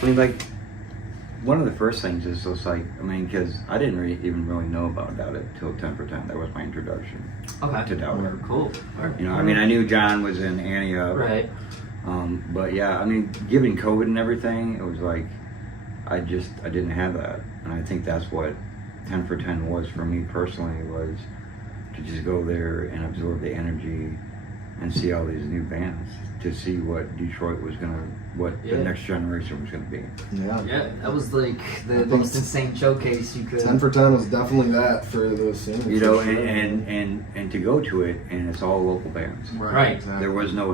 I mean, like, one of the first things is just like, I mean, because I didn't even really know about Doubt It till 10 for 10. That was my introduction to Doubt It. Cool. You know, I mean, I knew John was in Antioch. Right. But yeah, I mean, given COVID and everything, it was like, I didn't have that. And I think that's what 10 for 10 was for me personally, was to just go there and absorb the energy and see all these new bands, to see what Detroit was the next generation was gonna be. Yeah, that was like the most insane showcase you could. 10 for 10 was definitely that for the scene. You know, sure. and to go to it, and it's all local bands. Right. Exactly. There was no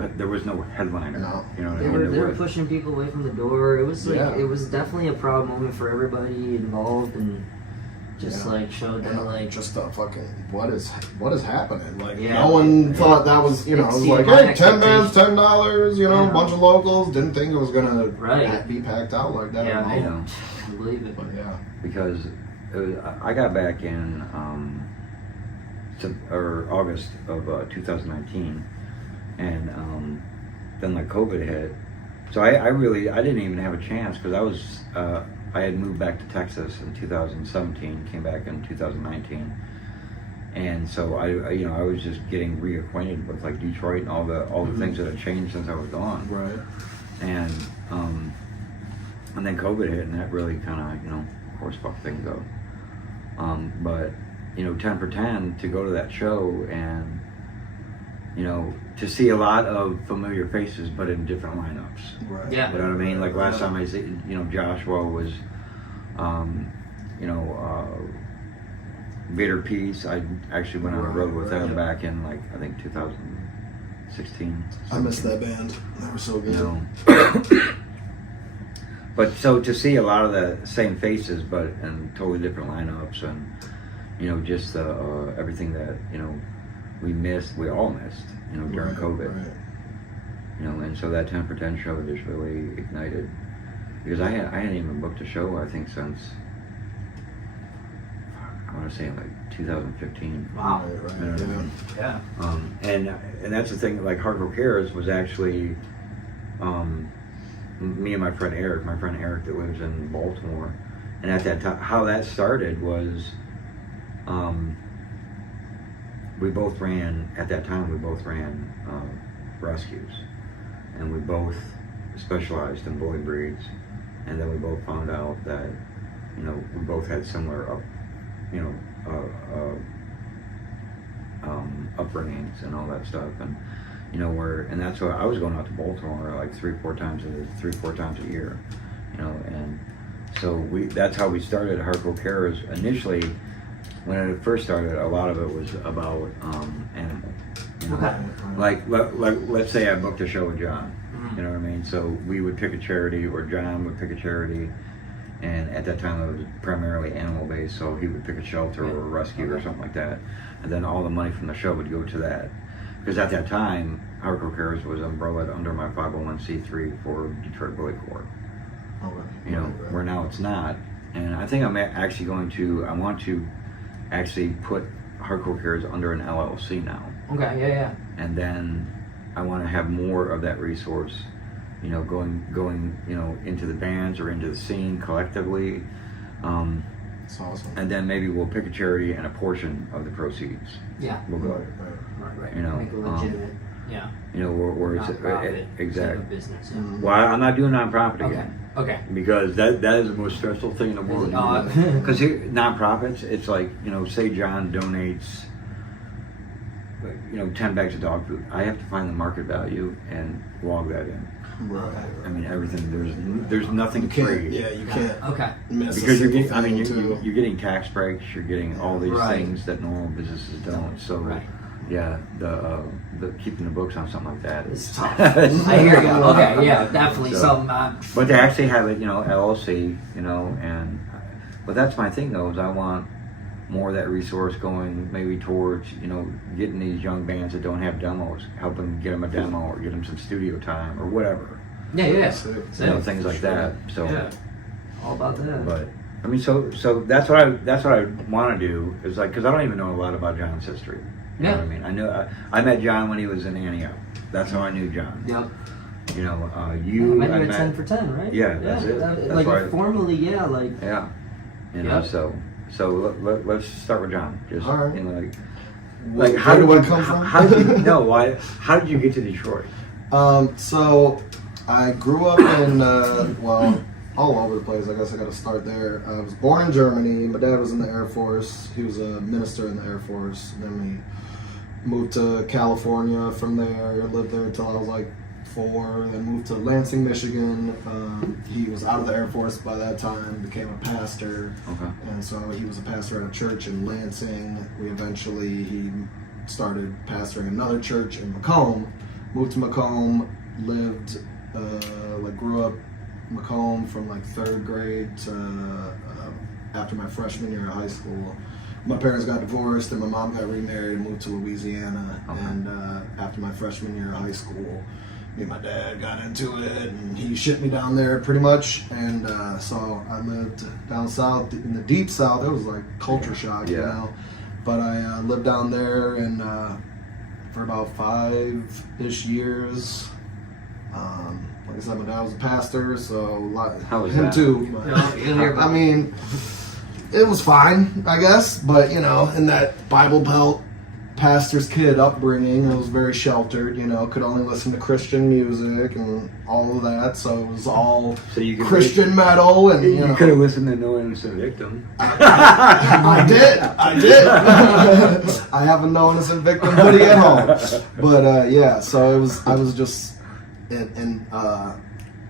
headliner. No. You know what They I mean? were pushing people away from the door. It was like Yeah. it was definitely a proud moment for everybody involved, and just like showed that like just the fucking what is happening? Like Yeah. no one thought that was, you know, it was like, hey, 10 bands, $10, you know, Yeah. a bunch of locals. Didn't think it was gonna Right. be packed out like that. Yeah, at all. You know, I believe it. But yeah. because I got back in August of 2019, and then like COVID hit. So I didn't even have a chance, because I had moved back to Texas in 2017, came back in 2019, and so I was just getting reacquainted with like Detroit and all the things that had changed since I was gone. Right. And then COVID hit, and that really kind of, you know, of course, fucked things up. But you know, 10 for 10, to go to that show and, you know, to see a lot of familiar faces, but in different lineups. Right. Yeah. You know what I mean? Like last time I see, you know, Joshua was, Bitter Peace. I actually went on the road with them back in, like, I think 2016. I missed that band. They were so good. You know. But so to see a lot of the same faces, but in totally different lineups, and, you know, just everything that, you know, we all missed, you know, during COVID. Right. You know, and so that 10 for 10 show just really ignited, because I hadn't even booked a show, I think, since, I want to say, like 2015. Wow. Right. You know what I mean? Yeah. And that's the thing, like Hardcore Cares was actually me and my friend Eric that lives in Baltimore. And at that time, how that started was, we both ran rescues, and we both specialized in bully breeds, and then we both found out that, you know, we both had similar upbringings and all that stuff, and, you know, and that's why I was going out to Baltimore like 3-4 times a year, you know, and so that's how we started Hardcore Cares. Initially, when it first started, a lot of it was about animal. You know? Okay. Like let's say I booked a show with John. Mm-hmm. You know what I mean? So we would pick a charity, or John would pick a charity, and at that time it was primarily animal based. So he would pick a shelter or a rescue or something like that, and then all the money from the show would go to that. Because at that time, Hardcore Cares was umbrellaed under my 501c3 for Detroit Bully Corps. Okay. You know, Right. where now it's not. And I think I'm actually I want to actually put Hardcore Cares under an LLC now. Okay. Yeah. And then I want to have more of that resource, you know, going, you know, into the bands or into the scene collectively. It's awesome. And then maybe we'll pick a charity, and a portion of the proceeds Yeah. will go. Right. You know, Make a legitimate. Yeah. You know, where it's Nonprofit exactly. type of business. Yeah. Mhm. Well, I'm not doing nonprofit Okay. again. Okay. Because that is the most stressful thing in the world. Because nonprofits, it's like, you know, say John donates, you know, 10 bags of dog food. I have to find the market value and log that in. Right. I mean, everything. There's nothing You can't. free. Yeah, you can't Okay. miss Because a you're single getting, I mean, thing, you're getting tax breaks. You're getting all these Right. things that normal businesses don't. So, Right. yeah, the keeping the books on something like that It's is tough. I hear you. Okay. Yeah. Definitely So, something. But to actually have it, you know, LLC, you know, but that's my thing though, is I want more of that resource going maybe towards, you know, getting these young bands that don't have demos, help them get them a demo or get them some studio time or whatever, Yeah. you know, things like that. So, Yeah. All about that. but I mean, so that's what I want to do, is like, because I don't even know a lot about John's history. You know what I mean? I met John when he was in Antioch. That's how I knew John. Yep. You know, I you. met I you at met, 10 for 10, right? Yeah, that's it. That's like why- formally, yeah, like. Yeah. You know, Yep. so let's start with John. Just All right. you know, Where how did do I you come from? How did you no? Why? How did you get to Detroit? So I grew up in well, all over the place. I guess I got to start there. I was born in Germany. My dad was in the Air Force. He was a minister in the Air Force. And then we moved to California from there. Lived there until I was like 4. Then moved to Lansing, Michigan. He was out of the Air Force by that time. Became a pastor. Okay. And so he was a pastor at a church in Lansing. He started pastoring another church in Macomb. Moved to Macomb, lived, grew up in Macomb from like 3rd grade to after my freshman year of high school. My parents got divorced and my mom got remarried and moved to Louisiana. Okay. And after my freshman year of high school, me and my dad got into it and he shipped me down there pretty much. And so I lived down south, in the deep south. It was like culture shock, you know. But I lived down there and for about 5-ish years. Like I said, my dad was a pastor, so How was him that? too. But, I mean, it was fine, I guess. But you know, in that Bible Belt pastor's kid upbringing, I was very sheltered. You know, could only listen to Christian music and all of that. So it was all So you could Christian metal, and You could have listened to No Innocent Victim. I did. I have a No Innocent Victim hoodie at home. But yeah, so I was just in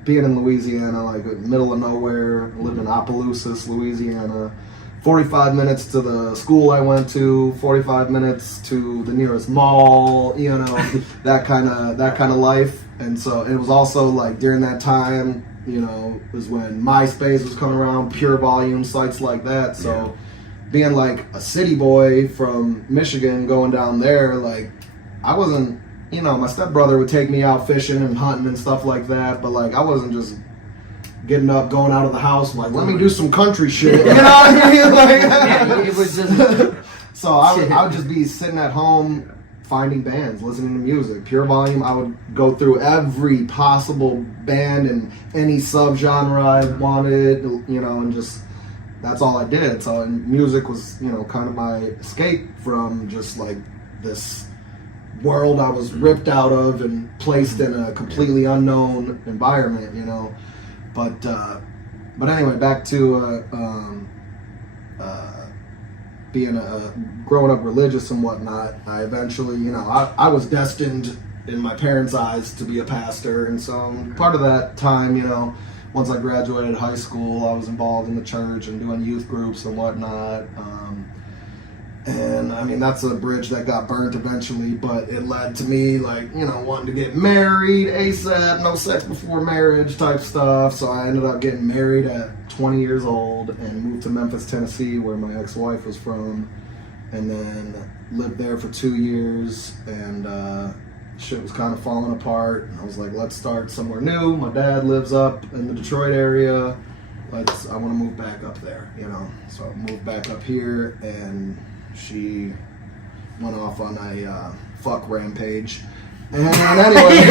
being in Louisiana, like middle of nowhere. I lived in Opelousas, Louisiana. 45 minutes to the school I went to, 45 minutes to the nearest mall, you know, that kind of life. And so it was also like during that time, you know, was when MySpace was coming around, Pure Volume, sites like that. So being like a city boy from Michigan going down there, like I wasn't, you know, my stepbrother would take me out fishing and hunting and stuff like that, but like I wasn't just getting up, going out of the house, like, let me do some country shit. You know what I mean? Like, Yeah, it was just. so I would just be sitting at home finding bands, listening to music. Pure Volume, I would go through every possible band and any subgenre I wanted, you know, and just, that's all I did. So and music was, you know, kind of my escape from just like this world I was ripped out of and placed in a completely unknown environment, you know. But anyway, back to being growing up religious and whatnot. I eventually, you know, I was destined in my parents' eyes to be a pastor, and so part of that time, you know, once I graduated high school, I was involved in the church and doing youth groups and whatnot. And I mean, that's a bridge that got burnt eventually, but it led to me, like, you know, wanting to get married ASAP, no sex before marriage type stuff. So I ended up getting married at 20 years old and moved to Memphis, Tennessee, where my ex-wife was from, and then lived there for 2 years, and shit was kind of falling apart. And I was like, let's start somewhere new. My dad lives up in the Detroit area. I want to move back up there, you know. So I moved back up here, and she went off on a fuck rampage. And anyway,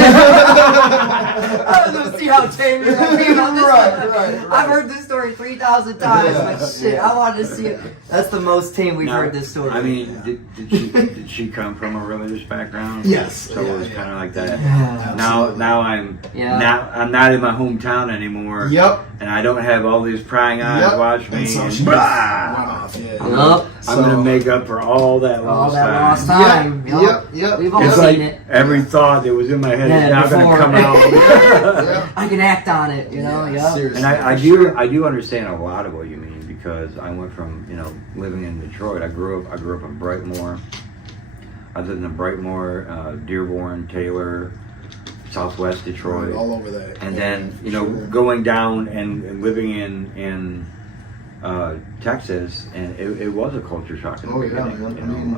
I was gonna see how tame you're gonna be about this. Right. I've heard this story 3,000 times, Yeah, but shit, I wanted to see it. That's the most tame we've Now, heard this story. I mean, did she come from a religious background? Yes. So it was kind of like that. Yeah. Now I'm not in my hometown anymore. Yep. And I don't have all these prying eyes watch me. And so and she blah! went off. Yup. I'm gonna make up for all that All lost that time. lost time. Yep. We've all It's seen like it. every thought that was in my head is now before. gonna come out. Yep. I can act on it, you know. Yeah. Seriously. And I do understand a lot of what you mean, because I went from, you know, living in Detroit. I grew up in Brightmoor. I lived in Brightmoor, Dearborn, Taylor, Southwest Detroit, all over that. and then, you know, going down and living in Texas, and it was a culture shock in the beginning. man. You I know, mean,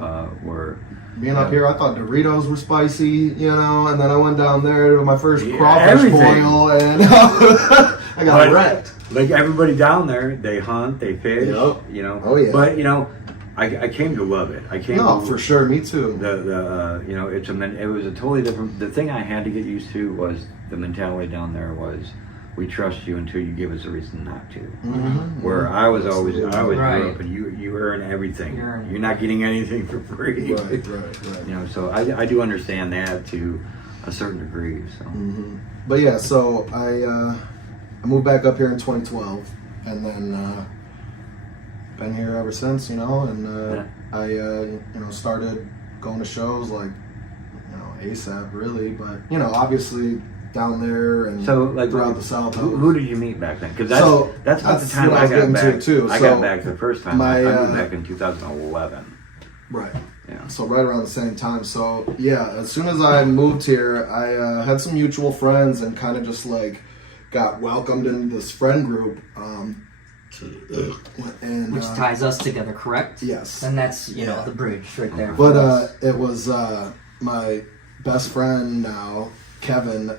where being up here, I thought Doritos were spicy, you know, and then I went down there to my first Yeah, crawfish everything. boil, and I got wrecked. Like everybody down there, they hunt, they fish, Yep. you know. Oh, yeah. But, you know, I came to love it. I came No, to, for sure. Me too. you know, it was a totally different. The thing I had to get used to was the mentality down there was, we trust you until you give us a reason not to. Mm-hmm. Where I always grew Right. up, and you earn everything. You're earning. You're not getting anything for free. Right. You know, so I do understand that to a certain degree. So. Mm-hmm. But yeah, so I moved back up here in 2012, and then been here ever since. You know, and I you know, started going to shows like, you know, ASAP really, but you know, obviously down there and So, like, throughout the South. Who did you meet back then? Because that's about the that's time what I I was got getting back. to, too. I So, got back the first time. I moved back in 2011. Right. Yeah. So right around the same time. So yeah, as soon as I moved here, I had some mutual friends and kind of just like got welcomed into this friend group. And Which ties us together, correct? yes. And that's, you know, the bridge right there. But it was my best friend now, Kevin.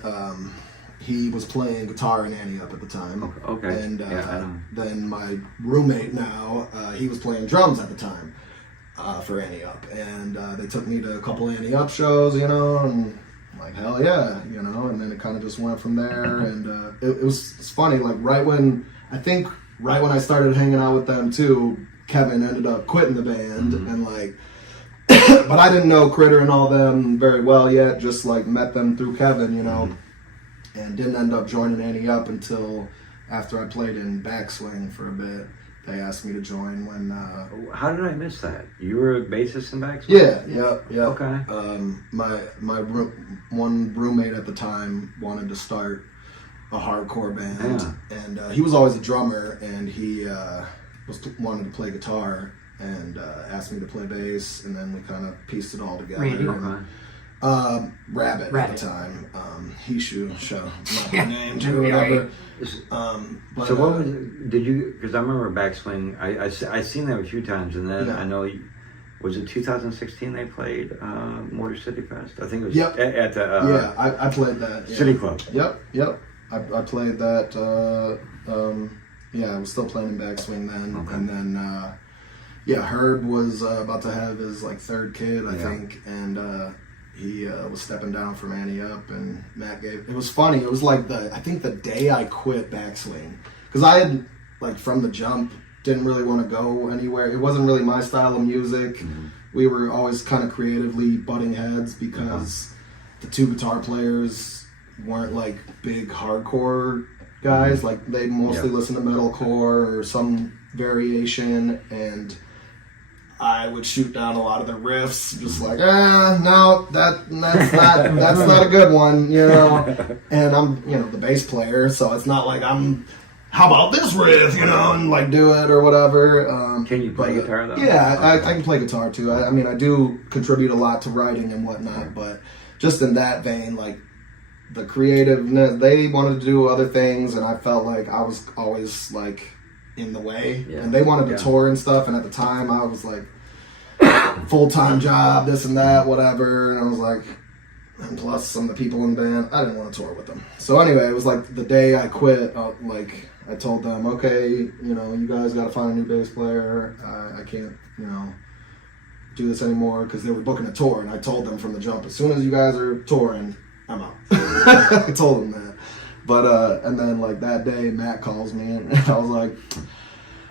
He was playing guitar in Annie Up at the time. Okay. And Yeah, I know. then my roommate now, he was playing drums at the time for Annie Up. And they took me to a couple Annie Up shows, you know, and I'm like, hell yeah, you know. And then it kind of just went from there. And it's funny, like right when I started hanging out with them too, Kevin ended up quitting the band and like, but I didn't know Critter and all them very well yet, just like met them through Kevin, you know, and didn't end up joining Annie Up until after I played in Backswing for a bit. They asked me to join when... How did I miss that? You were a bassist in Backswing? Yeah. Okay. My one roommate at the time wanted to start a hardcore band, and he was always a drummer, and he wanted to play guitar, and asked me to play bass, and then we kind of pieced it all together. Randy? Rabbit at the time. Hishu show, not the name or whatever. But, So what was it, did you? Because I remember Backswing. I seen that a few times, and then I know. Was it 2016 they played Motor City Fest? I think it was at the I played that City Club. Yep. I played that. I was still playing in Backswing then, and then Herb was about to have his like third kid, I think, and he was stepping down from Annie Up, and Matt it was funny. It was like I think the day I quit Backswing, because I had like from the jump didn't really want to go anywhere. It wasn't really my style of music. We were always kind of creatively butting heads because the two guitar players weren't like big hardcore guys. Like they mostly listen to metalcore or some variation, and I would shoot down a lot of the riffs, just like, no, that's not a good one, you know. And I'm, you know, the bass player, so it's not like how about this riff, you know, and like do it or whatever. Can you play guitar though? Yeah, I can play guitar too. I mean, I do contribute a lot to writing and whatnot, but just in that vein, like the creativeness, they wanted to do other things, and I felt like I was always like in the way, and they wanted to tour and stuff, and at the time I was like full-time job, this and that, whatever, and I was like, and plus some of the people in the band, I didn't want to tour with them. So anyway, it was like the day I quit, like I told them, okay, you know, you guys got to find a new bass player. I can't, you know, do this anymore, because they were booking a tour, and I told them from the jump, as soon as you guys are touring, I'm out. I told them that. But and then like that day, Matt calls me, and I was like,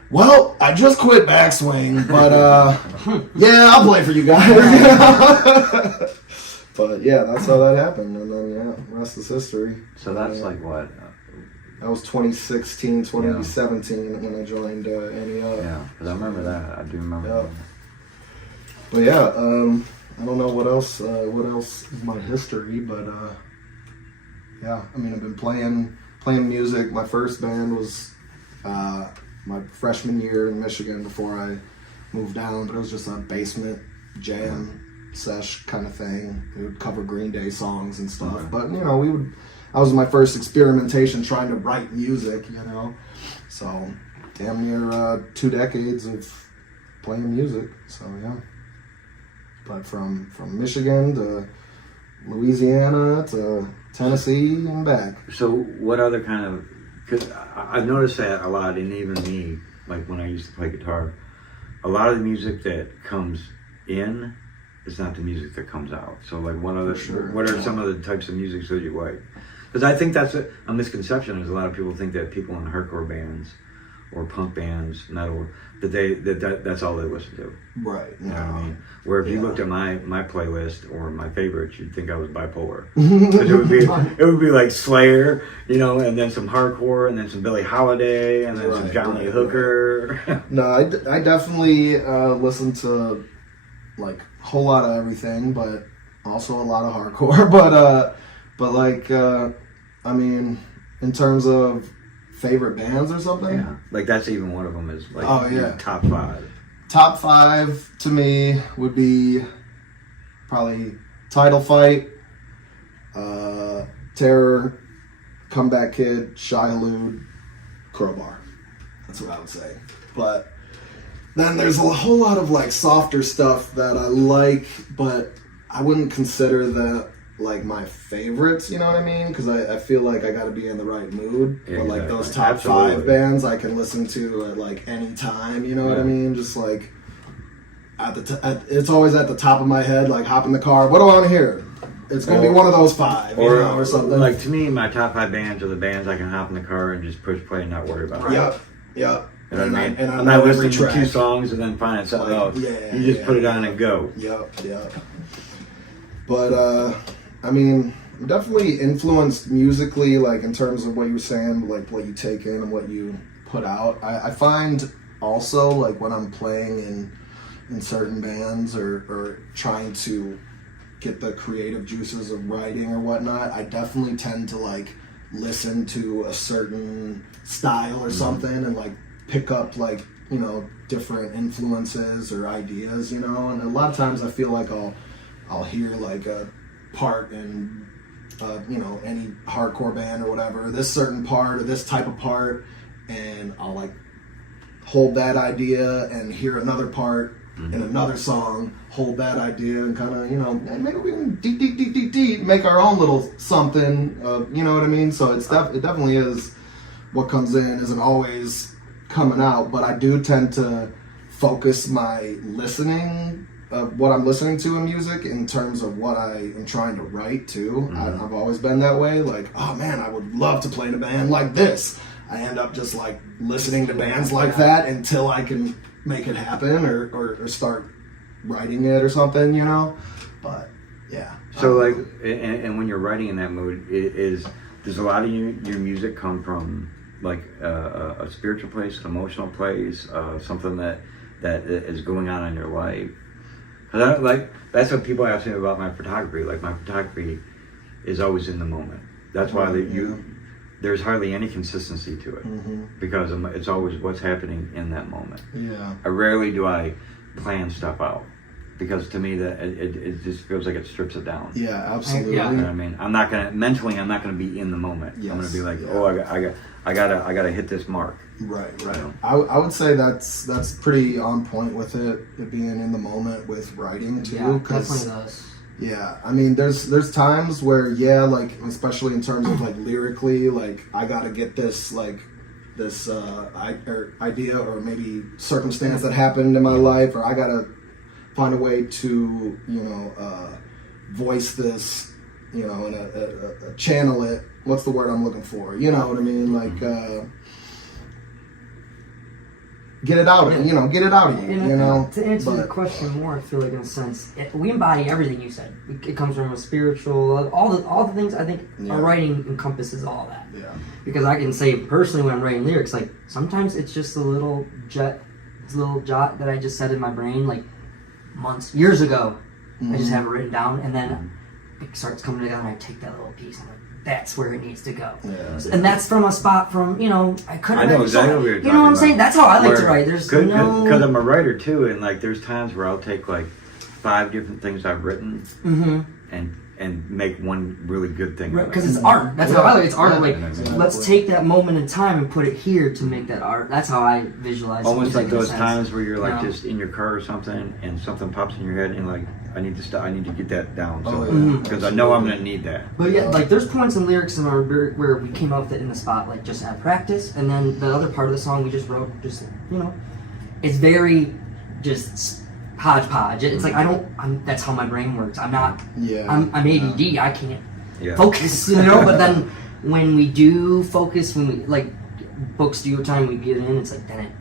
well, I just quit Backswing, but yeah, I'll play for you guys. But yeah, that's how that happened, and then the rest is history. So that's like what? That was 2016, 2017 when I joined Annie Up. Yeah, because I remember that. I do remember that. But yeah, I don't know what else is my history, but yeah, I mean, I've been playing music. My first band was my freshman year in Michigan before I moved down, but it was just a basement jam sesh kind of thing. We would cover Green Day songs and stuff, but you know, that was my first experimentation trying to write music, you know. So damn near 2 decades of playing music. So yeah. But from Michigan to Louisiana to Tennessee and back. So what other kind of? Because I've noticed that a lot, and even me, like when I used to play guitar, a lot of the music that comes in is not the music that comes out. So like what are some of the types of music that you like? Because I think that's a misconception. Is a lot of people think that people in hardcore bands or punk bands, metal, that's all they listen to. Right. You know what I mean? Where if you looked at my playlist or my favorites, you'd think I was bipolar. Because it would be like Slayer, you know, and then some hardcore, and then some Billie Holiday, and then some Johnny Hooker. No, I definitely listen to like a whole lot of everything, but also a lot of hardcore. But like, I mean, in terms of favorite bands or something? Yeah, like that's even one of them is like top 5. Top 5 to me would be probably Title Fight, Terror, Comeback Kid, Shai Hulud, Crowbar. That's what I would say. But then there's a whole lot of like softer stuff that I like, but I wouldn't consider that like my favorites, you know what I mean? Because I feel like I got to be in the right mood. Yeah, but like exactly. those top Absolutely. 5 bands I can listen to at like any time, you know what I mean? Just like it's always at the top of my head. Like hop in the car. What do I want to hear? It's gonna be one of those 5, or something. Like to me, my top 5 bands are the bands I can hop in the car and just push play and not worry about. Yep. Yep. You know what I mean? And I I'm know not every listening to 2 track. songs and then finding something Like, else. yeah, You just yeah, put it on and go. Yep. But I mean, I'm definitely influenced musically, like in terms of what you were saying, like what you take in and what you put out. I find also like when I'm playing in certain bands or trying to get the creative juices of writing or whatnot, I definitely tend to like listen to a certain style or something and like pick up like, you know, different influences or ideas, you know. And a lot of times I feel like I'll hear like a part in you know, any hardcore band or whatever, this certain part or this type of part, and I'll like hold that idea and hear another part in another song, hold that idea and kind of, you know, maybe we can deep make our own little something, you know what I mean? So it definitely is what comes in isn't always coming out, but I do tend to focus my listening of what I'm listening to in music in terms of what I am trying to write too. I've always been that way. Like, oh man, I would love to play in a band like this. I end up just like listening to bands like that until I can make it happen or start writing it or something, you know. But yeah. So like, and when you're writing in that mood, does a lot of your music come from like a spiritual place, an emotional place, something that is going on in your life? Cause that's what people ask me about my photography. Like my photography is always in the moment. That's why there's hardly any consistency to it because it's always what's happening in that moment. Yeah. Rarely do I plan stuff out because to me that it just feels like it strips it down. Yeah, absolutely. Yeah. You know what I mean? I'm not gonna be in the moment. Yes, I'm gonna be like, yeah. oh, I gotta hit this mark. Right. Yeah. I would say that's pretty on point with it being in the moment with writing too. Yeah, 'cause, definitely does. yeah, I mean, there's times where like especially in terms of like lyrically, like I gotta get this like this idea or maybe circumstance that happened in my life, or I gotta find a way to voice this, and a channel it. What's the word I'm looking for? You know what I mean? Like get it out, get it out of you. To answer the question more, I feel like in a sense, we embody everything you said. It comes from a spiritual, all the things. I think our writing encompasses all that. Yeah. Because I can say personally when I'm writing lyrics, like sometimes it's just a little jot that I just said in my brain, like years ago. I just have it written down, and then it starts coming together, and I take that little piece, and I'm like, that's where it needs to go. Yeah. And that's from a spot from, I couldn't. I know exactly what you're talking about. You know what I'm saying? That's how I like to write. There's Because no. I'm a writer too, and like there's times where I'll take like 5 different things I've written and make one really good thing. Because it's art. That's how I like it. It's art. Yeah, Like, exactly. let's take that moment in time and put it here to make that art. That's how I visualize it. Almost like in a those sense. times where you're like Yeah. just in your car or something, and something pops in your head, and like I need to get that down. So yeah. because I know I'm gonna need that. But yeah, like there's points in lyrics in our where we came up with it in the spot, like just at practice, and then the other part of the song we just wrote, it's very just hodgepodge. It's like that's how my brain works. I'm not. Yeah. I'm ADD. I can't Yeah. focus, you know. But then when we do focus, when we like book studio time, we get in. It's like then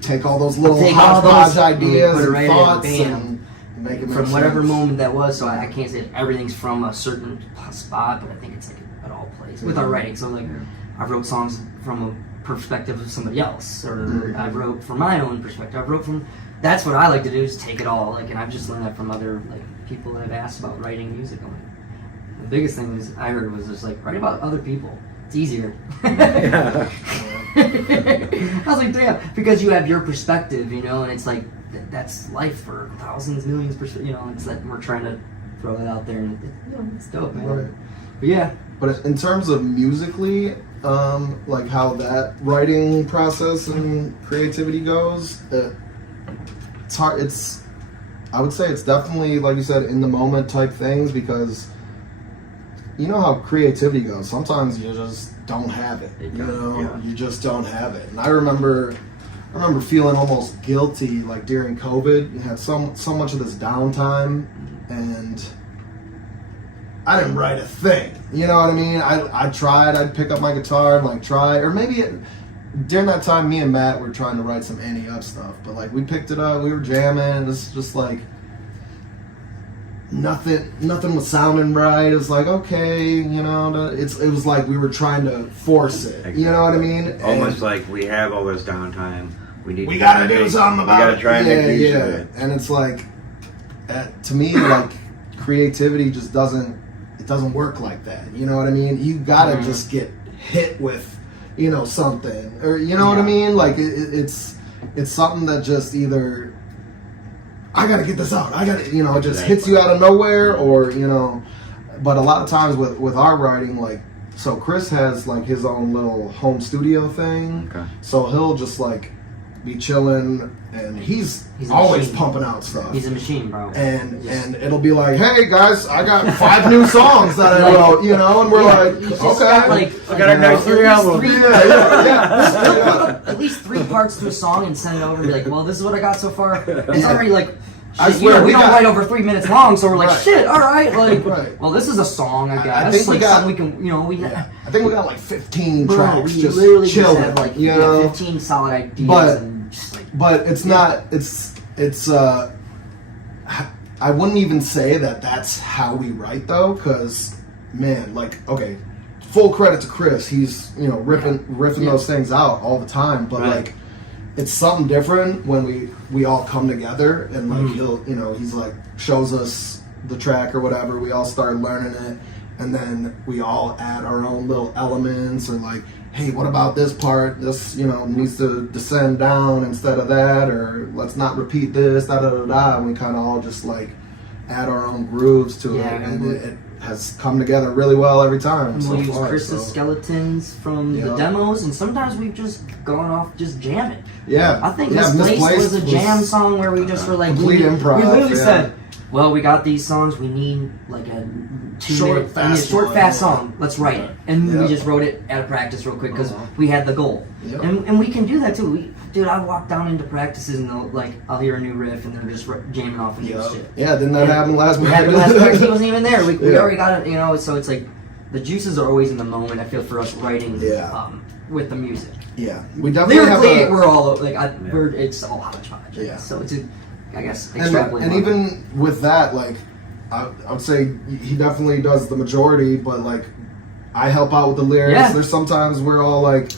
Take all those little Take all hodgepodge those- ideas put it and right in, thoughts bam. and make it make from whatever sense. moment that was. So I can't say everything's from a certain spot, but I think it's like at all places with our writing. So like I wrote songs from a perspective of somebody else, or I wrote from my own perspective. I wrote from. That's what I like to do is take it all. Like, and I've just learned that from other like people that I've asked about writing music. I'm like, the biggest thing was I heard was just like write about other people. It's easier. Yeah. I was like, damn, because you have your perspective, you know, and it's like that's life for thousands, millions, you know. It's that we're trying to throw it out there, and it's dope, man. Right. But yeah, But in terms of musically, like how that writing process and creativity goes, it's hard. I would say it's definitely, like you said, in the moment type things, because you know how creativity goes. Sometimes you just don't have it. You know, Yeah. you just don't have it. And I remember feeling almost guilty, like during COVID. You had so much of this downtime, and I didn't write a thing. You know what I mean? I tried. I'd pick up my guitar and like try, or maybe during that time, me and Matt were trying to write some Annie Up stuff. But like we picked it up, we were jamming. It was just like nothing was sounding right. It was like, okay, you know, it was like we were trying to force it. You know what I mean? Almost And like we have all this downtime. We gotta do something about it. We gotta try and make use of yeah. it. And it's like, to me, like creativity just doesn't work like that. You know what I mean? You gotta just get hit with, you know, something, or you know what I mean? Like it's something that just either I gotta get this out. I gotta, you know, it just hits you out of nowhere, or you know. But a lot of times with our writing, like, so Chris has like his own little home studio thing. Okay. So he'll just like be chilling, and he's He's a always machine. pumping out stuff. he's a machine, bro. And it'll be like, hey guys, I got 5 new songs that I wrote, you know, and we're like, you just okay. got, like, I got a nice at least 3 album. yeah. at least 3 parts to a song and send it over and be like, well, this is what I got so far. It's already like, I shit, swear, you know, we we don't got- write over 3 minutes long, so we're like, Right. shit, all right, like, Right. well, this is a song, I guess. I think we like got- something we can, you know, we Yeah. I think we got like 15 bro, tracks we just literally chilling, just have like you know. 15 solid ideas But- and just like, But it's not. It's. I wouldn't even say that that's how we write though, because man, like, okay, full credit to Chris. He's, you know, riffing those things out all the time. But Right. like, it's something different when we all come together and like he'll, you know, he's like shows us the track or whatever. We all start learning it, and then we all add our own little elements, or like, hey, what about this part? This, you know, needs to descend down instead of that, or let's not repeat this, da da da da. And we kind of all just like add our own grooves to Yeah, it, and it has come together really well every time. and so we'll use far, Chris's so. skeletons from the Yeah. demos, and sometimes we've just gone off just jamming. Yeah, I think yeah, Misplaced was a jam song where we just were like, complete we improv, literally yeah. said, well, we got these songs, we need like a 2 Short, minute, fast short, one, fast yeah. song. Let's write it, and Yeah. we just wrote it at a practice real quick because Uh-huh. we had the goal, Yep. and we can do that too. Dude, I walk down into practices and I'll hear a new riff and they're just jamming off new shit. Yeah, didn't that happen last We week? had last practice, he wasn't even there. We Yeah. already got it, you know. So it's like the juices are always in the moment. I feel for us writing, Yeah. with the music. Yeah, we definitely Lyrically, have a, we're all like, it's all hodgepodge. Yeah. So it's, I guess, and extrapolating. even with that, like, I would say he definitely does the majority, but like, I help out with the lyrics. Yeah. There's sometimes we're all like,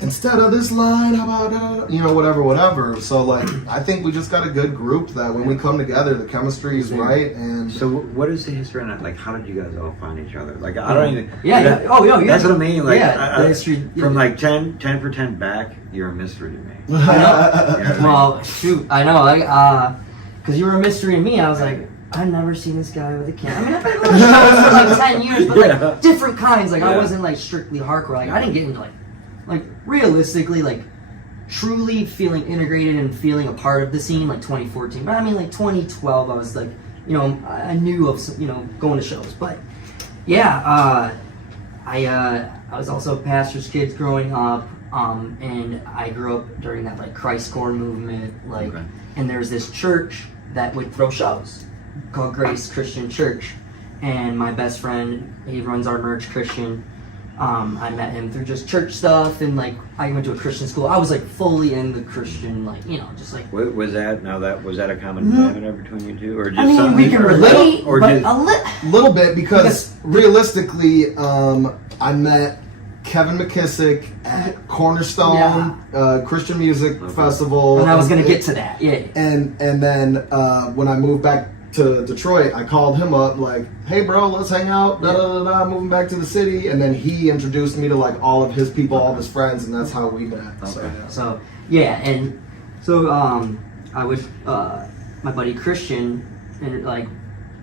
instead of this line, how about, you know, whatever. So like, I think we just got a good group that when we come together, the chemistry is right. And So what is the history on that? Like, how did you guys all find each other? Like, I don't even. Yeah. Oh, yeah. That's what I mean. Like, yeah, the history. from like 10 for 10 back, you're a mystery to me. I know. Yeah. Well, shoot, I know. Like, because you were a mystery to me, I was like, I've never seen this guy with a camera. I mean, I've been going to shows for like 10 years, but like different kinds. Like, I Yeah. wasn't like strictly hardcore. Like, I didn't get into like realistically, like truly feeling integrated and feeling a part of the scene like 2014. But I mean, like 2012, I was like, you know, I knew of, you know, going to shows. But yeah, I was also a pastor's kid growing up. And I grew up during that like Christ-core movement, like, Okay. and there's this church that would throw shows called Grace Christian Church, and my best friend, he runs our merch, Christian. I met him through just church stuff, and like I went to a Christian school. I was like fully in the Christian, like, you know, just like. Was that a common denominator between you two, or just I mean, something, we can relate, or but just, A little bit, because realistically, I met Kevin McKissick at Cornerstone Christian Music Festival. and I was gonna get to that, yeah. And then when I moved back to Detroit, I called him up like, "Hey, bro, let's hang out." Da da da da. Moving back to the city, and then he introduced me to like all of his people, all of his friends, and that's how we met. Okay. So yeah, and so I would my buddy Christian and like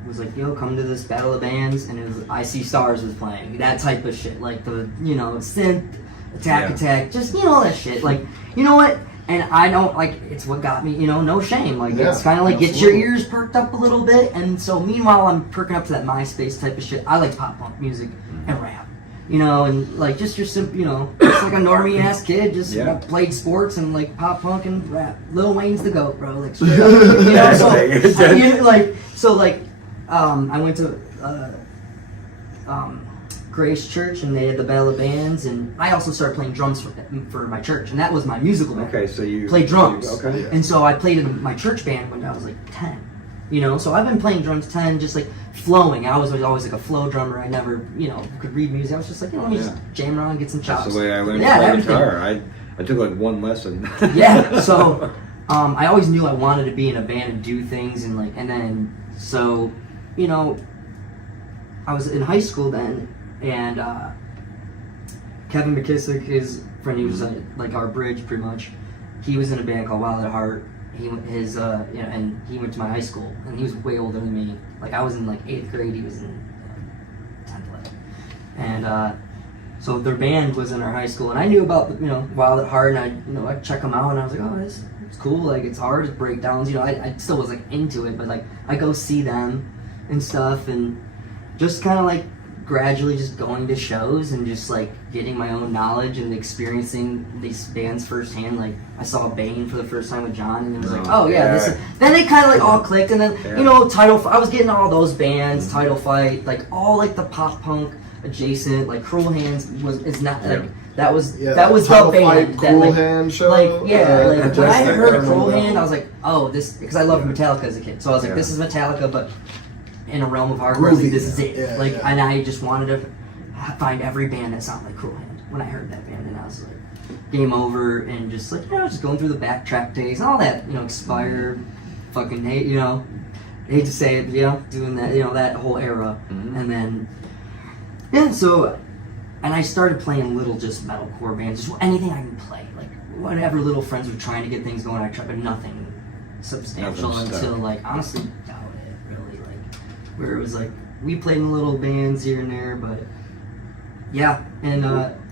was like, "Yo, come to this Battle of Bands," and it was I See Stars was playing, that type of shit, like the, you know, synth attack, just, you know, all that shit, like, you know what. And I don't, like, it's what got me, you know, no shame. Like, it's kind of like, get your ears perked up a little bit. And so, meanwhile, I'm perking up to that MySpace type of shit. I like pop punk music and rap, you know, and, like, just your simple, you know, just like a normie-ass kid, just played sports and, like, pop punk and rap. Lil Wayne's the GOAT, bro. Like, straight up, you know, so, I went to, Grace Church, and they had the Battle of Bands, and I also started playing drums for my church, and that was my musical band. Okay, so you played drums. Okay. And so I played in my church band when I was like 10. You know, so I've been playing drums 10, just like flowing. I was always like a flow drummer. I never, you know, could read music. I was just like, you know, let me just jam around and get some chops. That's the way I learned to play guitar. I took like one lesson. Yeah, so I always knew I wanted to be in a band and do things, and like, and then, so, you know, I was in high school then, and Kevin McKissick, his friend, he was like our bridge pretty much. He was in a band called Wild at Heart. He went you know, and he went to my high school, and he was way older than me. Like I was in like 8th grade, he was in 10th grade, and so their band was in our high school, and I knew about, you know, Wild at Heart, and I'd check them out, and I was like, oh, it's cool. Like it's hard, it's breakdowns. You know, I still was like into it, but like I go see them and stuff, and just kind of like gradually just going to shows and just like getting my own knowledge and experiencing these bands firsthand. Like I saw Bane for the first time with John, and it was like, oh yeah, this is, then they kind of like all clicked, and then you know, I was getting all those bands, Title Fight, like all like the pop punk adjacent, like Cruel Hands is not like that was the band that Cruel like Hand show. like like when I heard Cruel Hand, I was like, oh, this, because I loved Metallica as a kid, so I was like, this is Metallica, but in a realm of art, really, this is it. And I just wanted to find every band that sounded like Cruel Hand when I heard that band, and I was like, game over, and just like, you know, just going through the backtrack days and all that, you know, Expire, fucking hate, you know, hate to say it, but, you know, doing that, you know, that whole era, and then, yeah, so, and I started playing little just metalcore bands, just anything I can play, like whatever little friends were trying to get things going, I tried, but nothing substantial until like, honestly, where it was like we played in little bands here and there, but yeah. And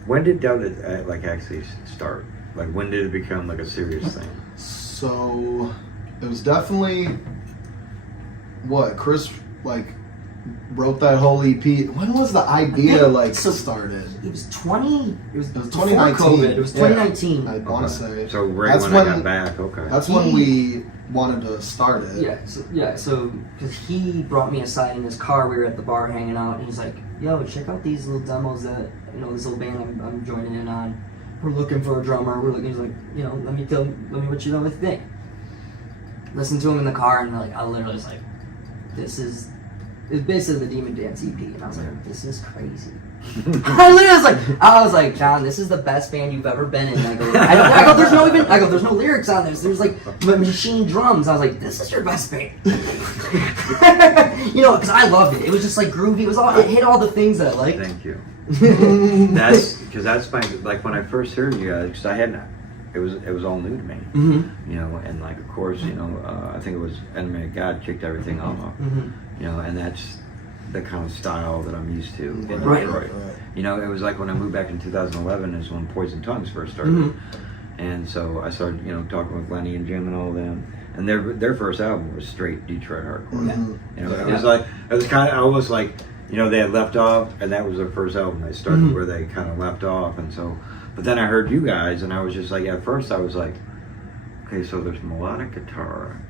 when did Doubt like actually start? Like when did it become like a serious thing? So it was definitely what Chris like wrote that whole EP. When was the idea started? It was 2019. COVID. It was 2019. I want to say. So right when I got back. Okay. That's when we wanted to start it. So because he brought me aside in his car, we were at the bar hanging out, and he's like, yo, check out these little demos that, you know, this little band I'm joining in on. We're looking for a drummer. He's like, you know, let me what you know what you think. Listen to him in the car, and like I literally was like, it's basically the Demon Dance EP, and I was like, this is crazy. I was like, John, this is the best band you've ever been in. I go, there's no lyrics on this. There's like machine drums. I was like, this is your best band. You know, because I loved it. It was just like groovy. It hit all the things that I liked. Thank you. That's my, like when I first heard you guys, because it was all new to me. You know, and like of course, you know, I think it was Enemy of God kicked everything off. You know, and that's the kind of style that I'm used to in Detroit. Right. You know, it was like when I moved back in 2011 is when Poison Tongues first started. And so I started, you know, talking with Lenny and Jim and all of them. And their first album was straight Detroit hardcore. You know, it was kind of almost like, you know, they had left off, and that was their first album. They started where they kind of left off, and so But then I heard you guys, and I was just like, at first I was like, okay, so there's melodic guitar,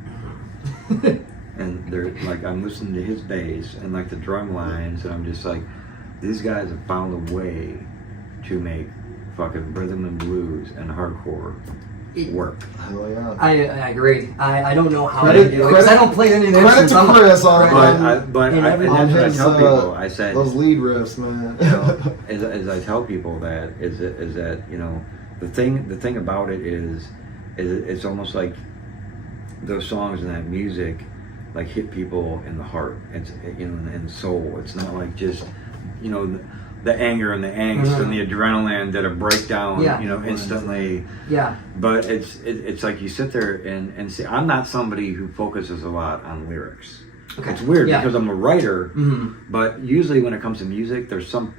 and they're like, I'm listening to his bass and like the drum lines, and I'm just like, these guys have found a way to make fucking rhythm and blues and hardcore work. Hell yeah. I agree. I don't know how Credit- they do it, 'cause I don't play any Credit instruments. to I'm- Chris on But And and on that's what I his, tell people. I said, those lead riffs, man. you know, as I tell people that is that you know the thing about it is it's almost like those songs and that music like hit people in the heart. It's in the soul. It's not like just the anger and the angst and the adrenaline that a breakdown instantly. Yeah. But it's like you sit there and see. I'm not somebody who focuses a lot on lyrics. Okay. It's weird Yeah. because I'm a writer, Mm-hmm. but usually when it comes to music, there's some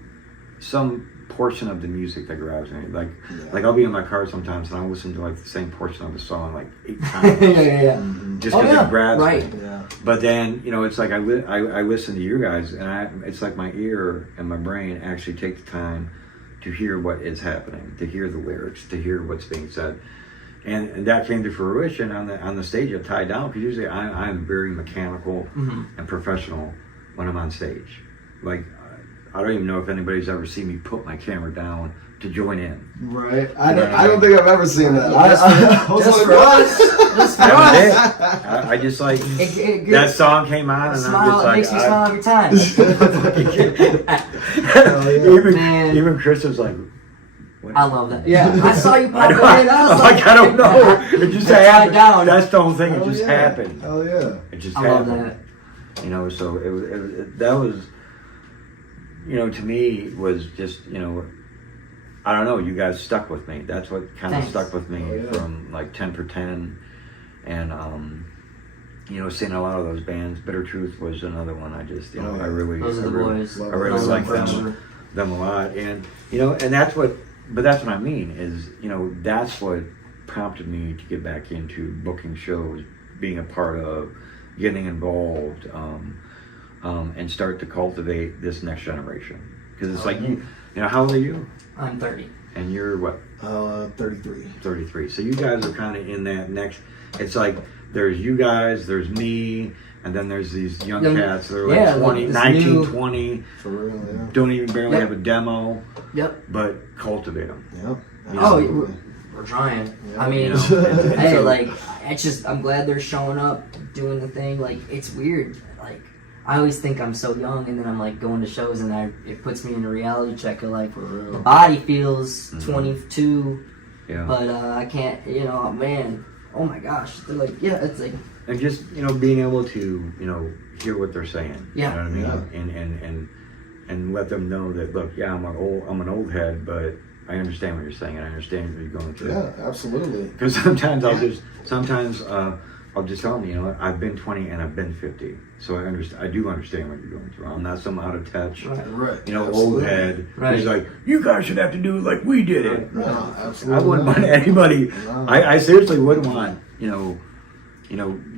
portion of the music that grabs me. Like I'll be in my car sometimes and I'll listen to like the same portion of the song like 8 times. yeah. Just because it grabs right. me. Yeah. But then it's like I listen to you guys and it's like my ear and my brain actually take the time to hear what is happening, to hear the lyrics, to hear what's being said. And that came to fruition on the stage at Tie Down, because usually I'm very mechanical and professional when I'm on stage. Like I don't even know if anybody's ever seen me put my camera down to join in. Right. I don't think I've ever seen that. Just for us. Just for That was us. it. I just like It that song came on and I'm just like makes me smile every time. Man. even Chris was like, what? I love that. Yeah, I saw you pop I it in. I was like, I don't know. It just Tied happened. down. That's the whole thing. It Hell just yeah. happened. Hell yeah. It just I love happened. that. So that was to me was just I don't know. You guys stuck with me. That's what kind of Thanks. stuck with me Oh, yeah. from like 10 for 10, and seeing a lot of those bands. Bitter Truth was another one. I just Oh, yeah. I really Those are the boys. I really Those are like the them. boys. Them a lot, and and that's what I mean is that's what prompted me to get back into booking shows, being a part of, getting involved, and start to cultivate this next generation, because it's like how old are you? I'm 30. And you're what? 33. 33. So you guys are kind of in that next. It's like there's you guys, there's me, and then there's these young cats that are like yeah, 20, like 19, new- 20, For real, yeah. don't even barely Yep. have a demo, Yep. but cultivate them. Yep. Oh, Absolutely. we're trying. Yeah. I mean, and hey, so- like, it's just, I'm glad they're showing up, doing the thing. Like, it's weird. Like, I always think I'm so young, and then I'm like going to shows, and it puts me in a reality check of like, For real. the body feels 22, Yeah. but I can't, man, oh my gosh. They're like, yeah, it's like, And just being able to hear what they're saying. Yeah. You know what I mean? And let them know that look, yeah, I'm an old head, but I understand what you're saying, and I understand what you're going through. Yeah, absolutely. Because sometimes I'll just tell them, I've been 20 and I've been 50, so I do understand what you're going through. I'm not some out of touch, right. Right. old Absolutely. head Right. who's like, you guys should have to do it like we did it. Right. No, I absolutely. wouldn't want anybody. No. I seriously wouldn't want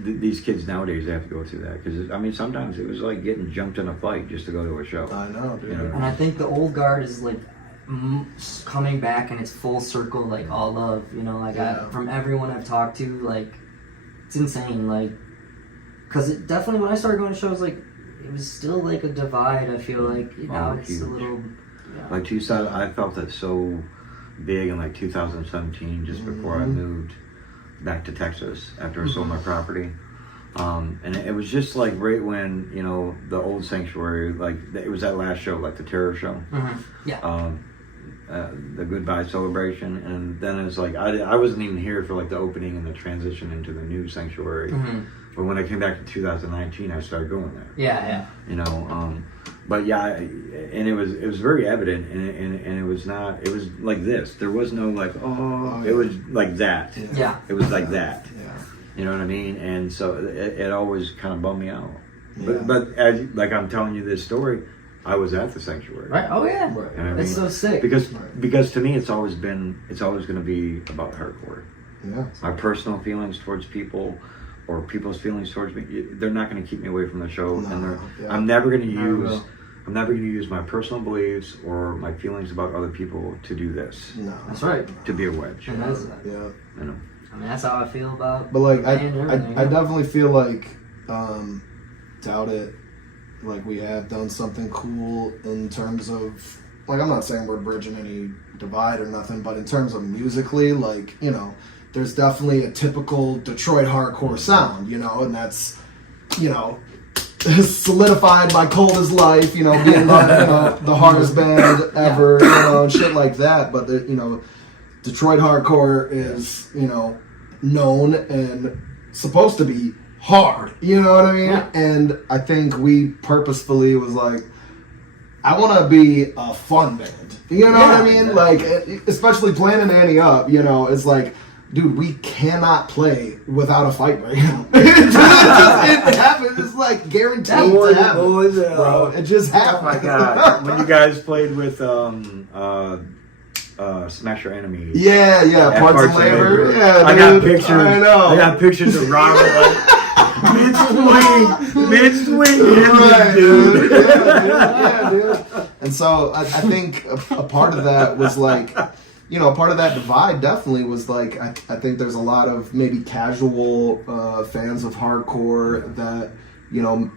these kids nowadays have to go through that, because I mean sometimes it was like getting jumped in a fight just to go to a show. I know, dude. And I think the old guard is like coming back, and it's full circle, like all love. Yeah. From everyone I've talked to, like it's insane. Like, cause it definitely when I started going to shows, like it was still like a divide. I feel like now it's huge. a little. Like I felt that so big in like 2017, just before I moved back to Texas after I sold my property. And it was just like right when the old sanctuary, like it was that last show, like the terror show. Yeah. The goodbye celebration, and then it's like I wasn't even here for like the opening and the transition into the new sanctuary. But when I came back in 2019, I started going there. Yeah. But yeah, and it was very evident, and it was like this. There was no like it was like that. Yeah. It was like that. Yeah. You know what I mean? And so it always kind of bummed me out. Yeah. But as like I'm telling you this story, I was at the sanctuary. Right. Oh yeah. Right. And I It's mean, so sick. because to me it's always going to be about hardcore. Yeah. My personal feelings towards people, or people's feelings towards me, they're not going to keep me away from the show. No, And yeah. I'm never going to Never use will. I'm never going to use my personal beliefs or my feelings about other people to do this. No. That's right. To be a wedge. And that's, Yeah. You know. I mean, that's how I feel about. But like, I band and everything, yeah. definitely feel like, Doubt It, like we have done something cool in terms of, like, I'm not saying we're bridging any divide or nothing, but in terms of musically, like, you know, there's definitely a typical Detroit hardcore sound, you know, and that's, you know, solidified by Cold as Life, you know, being the hardest band ever, you know, and shit like that. But, you know, Detroit hardcore is, you know, known and supposed to be hard, you know what I mean? Yeah. And I think we purposefully was like, I want to be a fun band, you know what I mean? Yeah. Like, especially planning Annie up, you know, it's like, dude, we cannot play without a fight right now. It happens. It's like guaranteed to happen. was it? Bro, it just Oh happened. my god! When you guys played with Smash Your Enemies. Yeah, at parts of labor. Yeah, I got dude. pictures. I know. I got pictures of Robert like mid swing, Right, dude. dude. Yeah, dude. And so I think a part of that was like, you know, part of that divide definitely was like, I think there's a lot of maybe casual fans of hardcore that, you know,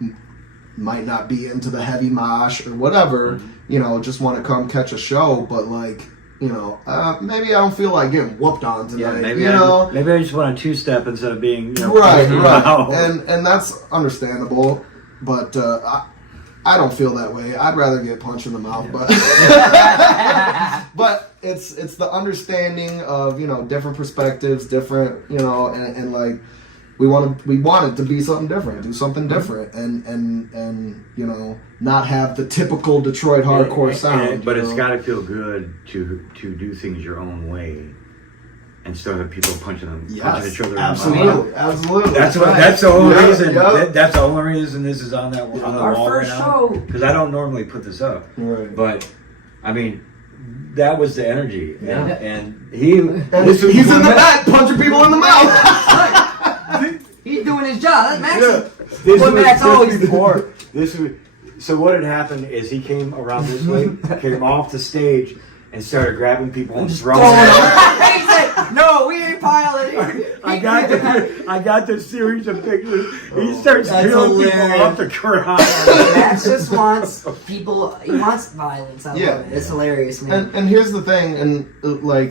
might not be into the heavy mosh or whatever, you know, just want to come catch a show, but like, you know, maybe I don't feel like getting whooped on tonight, Yeah, maybe you know? maybe I just want a two-step instead of being, you know, Right. wow. And that's understandable, but I don't feel that way. I'd rather get punched in the mouth, but but it's the understanding of, you know, different perspectives, different, you know, and like we wanted to be something different, do something different, and you know, not have the typical Detroit hardcore sound. But you it's know? got to feel good to do things your own way, and still have people punching each other in the mouth. Absolutely. That's the only Yeah, reason. yeah. That's the only reason this is on the Our wall right first now. show. Because I don't normally put this up, Right. but I mean, that was the energy, Yeah. and he. And he's in the back punching people in the mouth. He's doing his job. That's Max. Yeah. This What was Max always before. So what had happened is he came around this way, came off the stage, and started grabbing people and throwing them. He said, "No, we ain't piling here." I got the series of pictures. He starts That's killing people hilarious. off the ground. Max just wants people. He wants violence. I love Yeah. it. It's hilarious, man. And here's the thing, and like,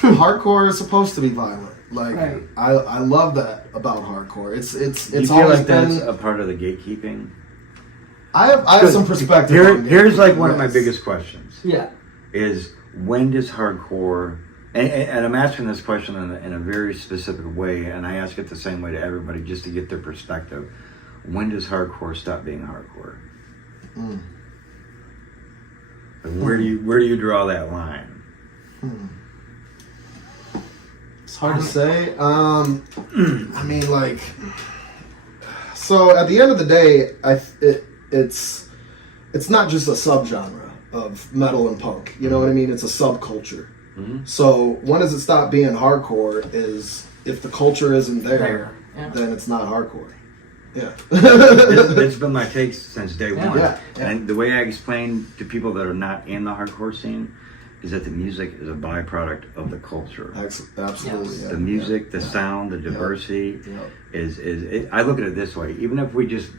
hardcore is supposed to be violent. Like, Right. I love that about hardcore. It's You feel always like that's been. a part of the gatekeeping? I have some perspective. on Here's it. like one of my Yes. biggest questions. Yeah. Is when does hardcore, and I'm asking this question in a very specific way, and I ask it the same way to everybody just to get their perspective. When does hardcore stop being hardcore? Like, where do you draw that line? It's hard to say. I mean, like, so at the end of the day, it's not just a subgenre of metal and punk. You know what I mean? It's a subculture. Mm-hmm. So when does it stop being hardcore? Is if the culture isn't there, Yeah. then it's not hardcore. Yeah. It's been my take since day one. Yeah. And the way I explain to people that are not in the hardcore scene is that the music is a byproduct of the culture. Absolutely. Yes. Yeah. The music, the sound, the diversity Yeah. is I look at it this way. Even if we just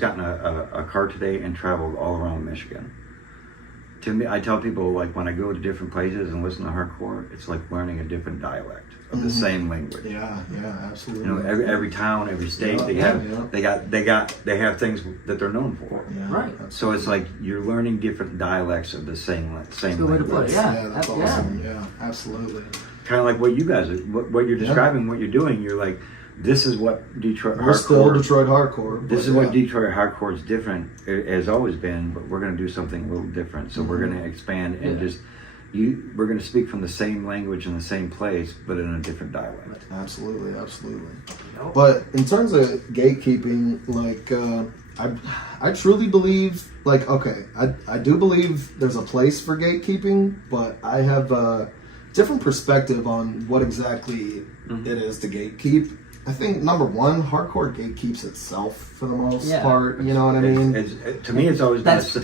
got in a car today and traveled all around Michigan. To me, I tell people, like, when I go to different places and listen to hardcore, it's like learning a different dialect of the same language. Yeah, absolutely. You know, every town, every state, Yeah, they have things that they're known for. Yeah, Right. So it's like you're learning different dialects of the same That's a good way to put language. it. Yeah. Yeah, that's Yeah. awesome. Yeah, absolutely. Kind of like what you guys, what you're describing, what you're doing. You're like, this is what Detroit We're still hardcore. Detroit hardcore. This but is what yeah. Detroit hardcore is different. It has always been, but we're going to do something a little different. So we're going to expand and we're going to speak from the same language in the same place, but in a different dialect. Absolutely. Nope. But in terms of gatekeeping, like, I truly believe, like, okay, I do believe there's a place for gatekeeping, but I have a different perspective on what exactly it is to gatekeep. I think number one, hardcore gatekeeps itself for the most Yeah. part. You know what I mean? To me, it's always been It's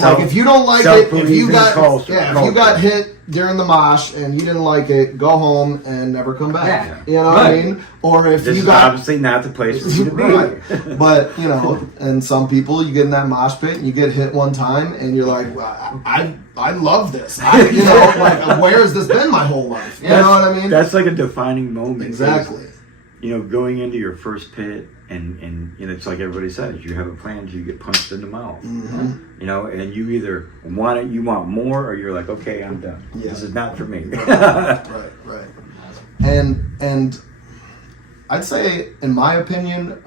like if you don't like it, if you got if you got hit during the mosh and you didn't like it, go home and never come back. Yeah. You know what I mean? Or if this you is got obviously not the place for you to be. right. But you know, and some people you get in that mosh pit and you get hit one time and you're like, well, I love this. You know, like where has this been my whole life? You know what I mean? That's like a defining moment. Exactly. You know, going into your first pit, and you know, it's like everybody says, you have a plan till you get punched in the mouth. Mm-hmm. You know, and you either want it, you want more, or you're like, okay, I'm done. Yeah. This is not for me. Right. And I'd say, in my opinion,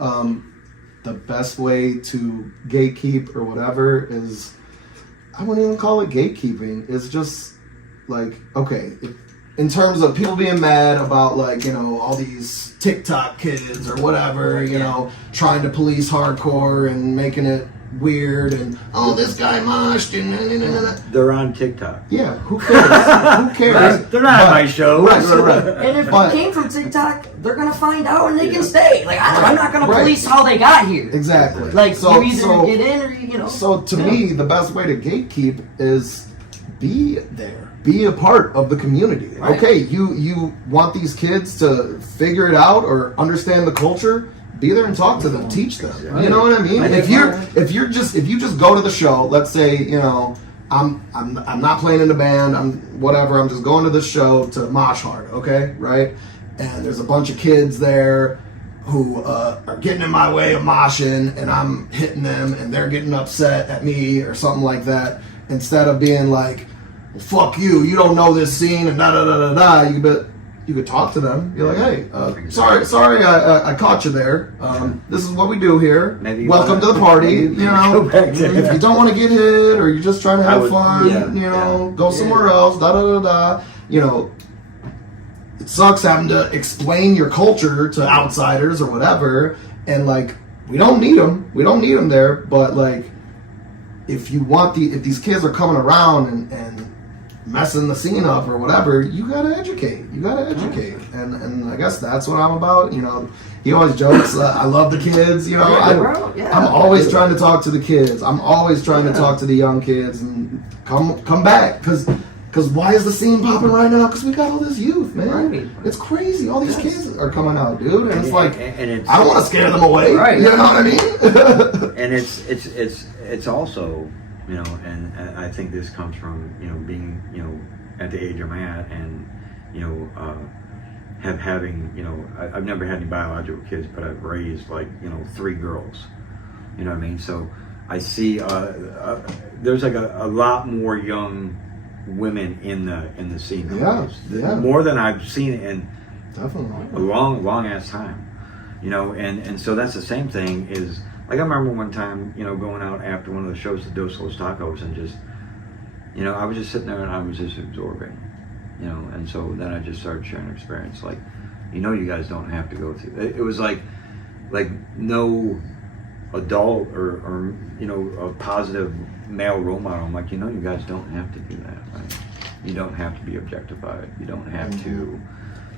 the best way to gatekeep or whatever is, I wouldn't even call it gatekeeping. It's just like, okay, in terms of people being mad about, like, you know, all these TikTok kids or whatever, you know, trying to police hardcore and making it weird and, oh, this guy moshed and They're on TikTok. yeah, who cares? Who cares? They're not on my show. Right. And if But- it came from TikTok, they're gonna find out and they can stay. Like I'm not gonna Right. police how they got here. Exactly. Like So- you either so- get in or you know. So to me, the best way to gatekeep is be there. Be a part of the community. Right. Okay, you want these kids to figure it out or understand the culture, be there and talk to them, teach them. You know what I mean? Right. If you just go to the show, let's say, you know, I'm not playing in the band, I'm just going to the show to mosh hard, okay? Right? And there's a bunch of kids there who are getting in my way of moshing, and I'm hitting them, and they're getting upset at me or something like that. Instead of being like, well, "Fuck you! You don't know this scene," and da da da da da. You could talk to them. You're like, "Hey, sorry, I caught you there. This is what we do here. Maybe Welcome to the party. You know, go back to- if you don't want to get hit or you're just trying to I have would- fun, yeah, you know, yeah. go somewhere else. Da da da da. You know." It sucks having to explain your culture to outsiders or whatever, and like we don't need them. We don't need them there. But like, if these kids are coming around and messing the scene up or whatever, you gotta educate. And I guess that's what I'm about. You know, he always jokes, "I love the kids." You know, I'm always trying to talk to the kids. I'm always trying to talk to the young kids and come back because why is the scene popping right now? Because we got all this youth, man. Right. It's crazy. All these kids are coming out, dude, and it's like and it's, I don't want to scare them away. Right. You know what I mean? and it's also, you know, and I think this comes from, you know, being, you know, at the age I'm at, and you know, having, you know, I've never had any biological kids, but I've raised, like, you know, 3 girls. You know what I mean? So I see there's like a lot more young women in the scene nowadays. Yeah. More than I've seen in Definitely. a long ass time, you know, and so that's the same thing. Is like, I remember one time, you know, going out after one of the shows at Dos Los Tacos, and just, you know, I was just sitting there and I was just absorbing, you know, and so then I just started sharing experience, like, you know, you guys don't have to go through it. Was like no adult or you know, a positive male role model. I'm like, you know, you guys don't have to do that, right? You don't have to be objectified. You don't have to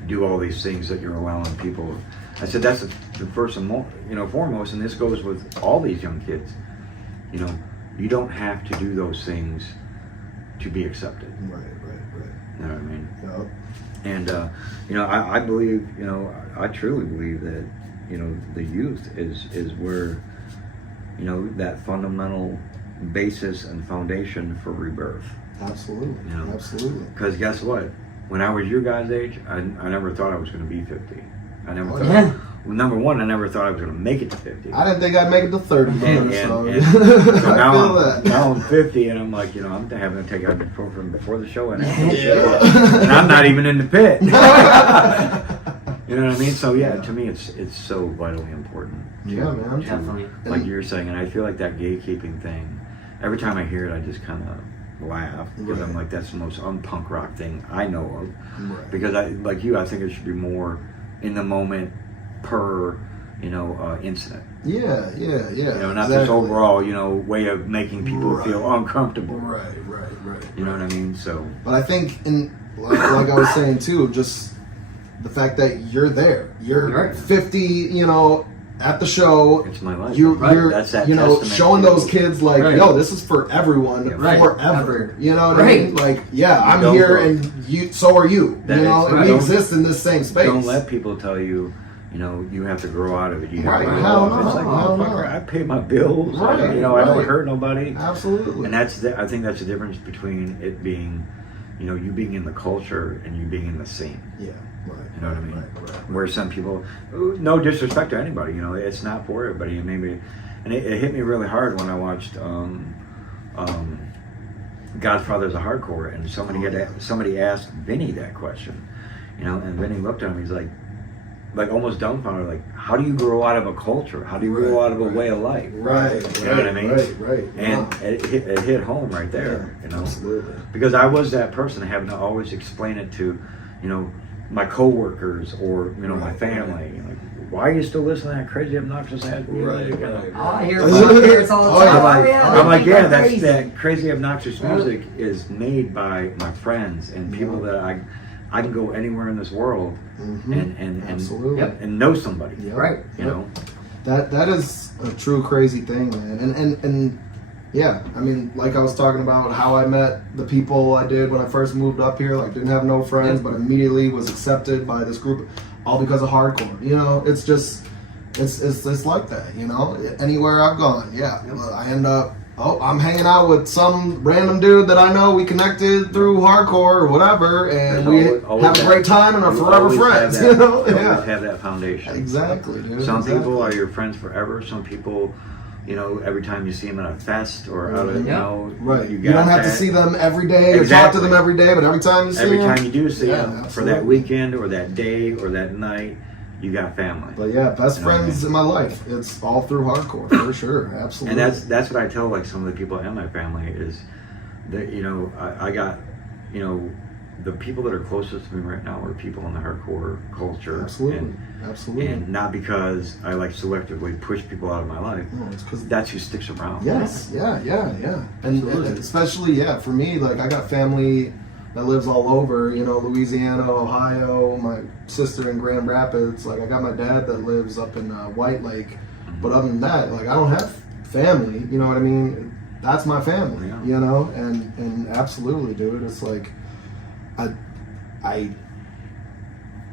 do all these things that you're allowing people. I said that's the first and foremost, and this goes with all these young kids. You know, you don't have to do those things to be accepted. Right. You know what I mean? Yep. And you know, I believe, you know, I truly believe that, you know, the youth is where, you know, that fundamental basis and foundation for rebirth. Absolutely. You know? Absolutely. Because guess what? When I was your guys' age, I never thought I was going to be 50. I never thought. yeah. Well, number one, I never thought I was going to make it to 50. I didn't think I'd make it to 30. And so so I feel now, that. now I'm 50, and I'm like, you know, I'm having to take ibuprofen from before the show, and Yeah. and I'm not even in the pit. You know what I mean? So yeah, to me, it's so vitally important. Yeah, man. Definitely. Like you're saying, and I feel like that gatekeeping thing. Every time I hear it, I just kind of laugh, because I'm Right. like, that's the most un-punk rock thing I know of. Right. Because I think it should be more in the moment per, you know, incident. Yeah. You know, not this overall, you know, way of making people feel uncomfortable. Right. You know what I mean? So. But I think, like I was saying too, just the fact that you're there, you're Right. 50, you know, at the show. It's my life. You're That's that you know, testament showing to- those kids like, Right. yo, this is for everyone, Right. forever. Ever. You know what I Right. mean? Like, yeah, I'm Don't here go. and you, so are you. That You know, is- and we don't- exist in this same space. Don't let people tell you, you know, you have to grow out of it. You have Right. to grow Hell up. no. It's like, Hell no. motherfucker, I pay my bills. Right. You know, I don't Right. hurt nobody. Absolutely. And I think that's the difference between it being, you know, you being in the culture and you being in the scene. yeah, right. You know what I mean? Right. Where some people, no disrespect to anybody, you know, it's not for everybody. And maybe, and it hit me really hard when I watched Godfather's a Hardcore, and somebody asked Vinny that question, you know, and Vinny looked at him. He's like almost dumbfounded, like, how do you grow out of a culture? How do you grow out of a way of life? Right. You know what I mean? Right. And Yeah. it hit home right there, you know. Absolutely. Because I was that person having to always explain it to, you know, my coworkers or, you know, my family. Like, why are you still listening to that crazy, obnoxious ass music? You know? Oh, I hear it all the Oh, yeah. time. I'm like, yeah, that's crazy. that crazy, obnoxious music is made by my friends and people that I can go anywhere in this world and Absolutely. and know somebody. Yep. Right. You know? That is a true crazy thing, man. And yeah, I mean, like I was talking about how I met the people I did when I first moved up here. Like, didn't have no friends, but immediately was accepted by this group, all because of hardcore. You know, it's just it's like that. You know, anywhere I've gone, yeah, I end up. Oh, I'm hanging out with some random dude that I know. We connected through hardcore or whatever, and we Always have a great time and are you forever always friends. have that- You know, you yeah. always have that foundation. Exactly, dude. Some exactly. people are your friends forever. Some people, you know, every time you see them at a fest or out of, you Yeah. know, Right. You got don't have to that. see them every day or talk Exactly. to them every day, but every time you see Every them. time you do see Yeah, them for absolutely. that weekend or that day or that night, you got family. But yeah, best You know what I friends mean? in my life. It's all through hardcore for sure. Absolutely. And that's what I tell like some of the people in my family is that, you know, I got, you know, the people that are closest to me right now are people in the hardcore culture. Absolutely. Absolutely. And not because I like selectively push people out of my life. No, it's 'cause- That's who sticks around. Yes, yeah. And Absolutely. especially, yeah, for me, like, I got family that lives all over, you know, Louisiana, Ohio, my sister in Grand Rapids. Like, I got my dad that lives up in White Lake. But other than that, like, I don't have family, you know what I mean? That's my family, Yeah. you know? And absolutely, dude, it's like, I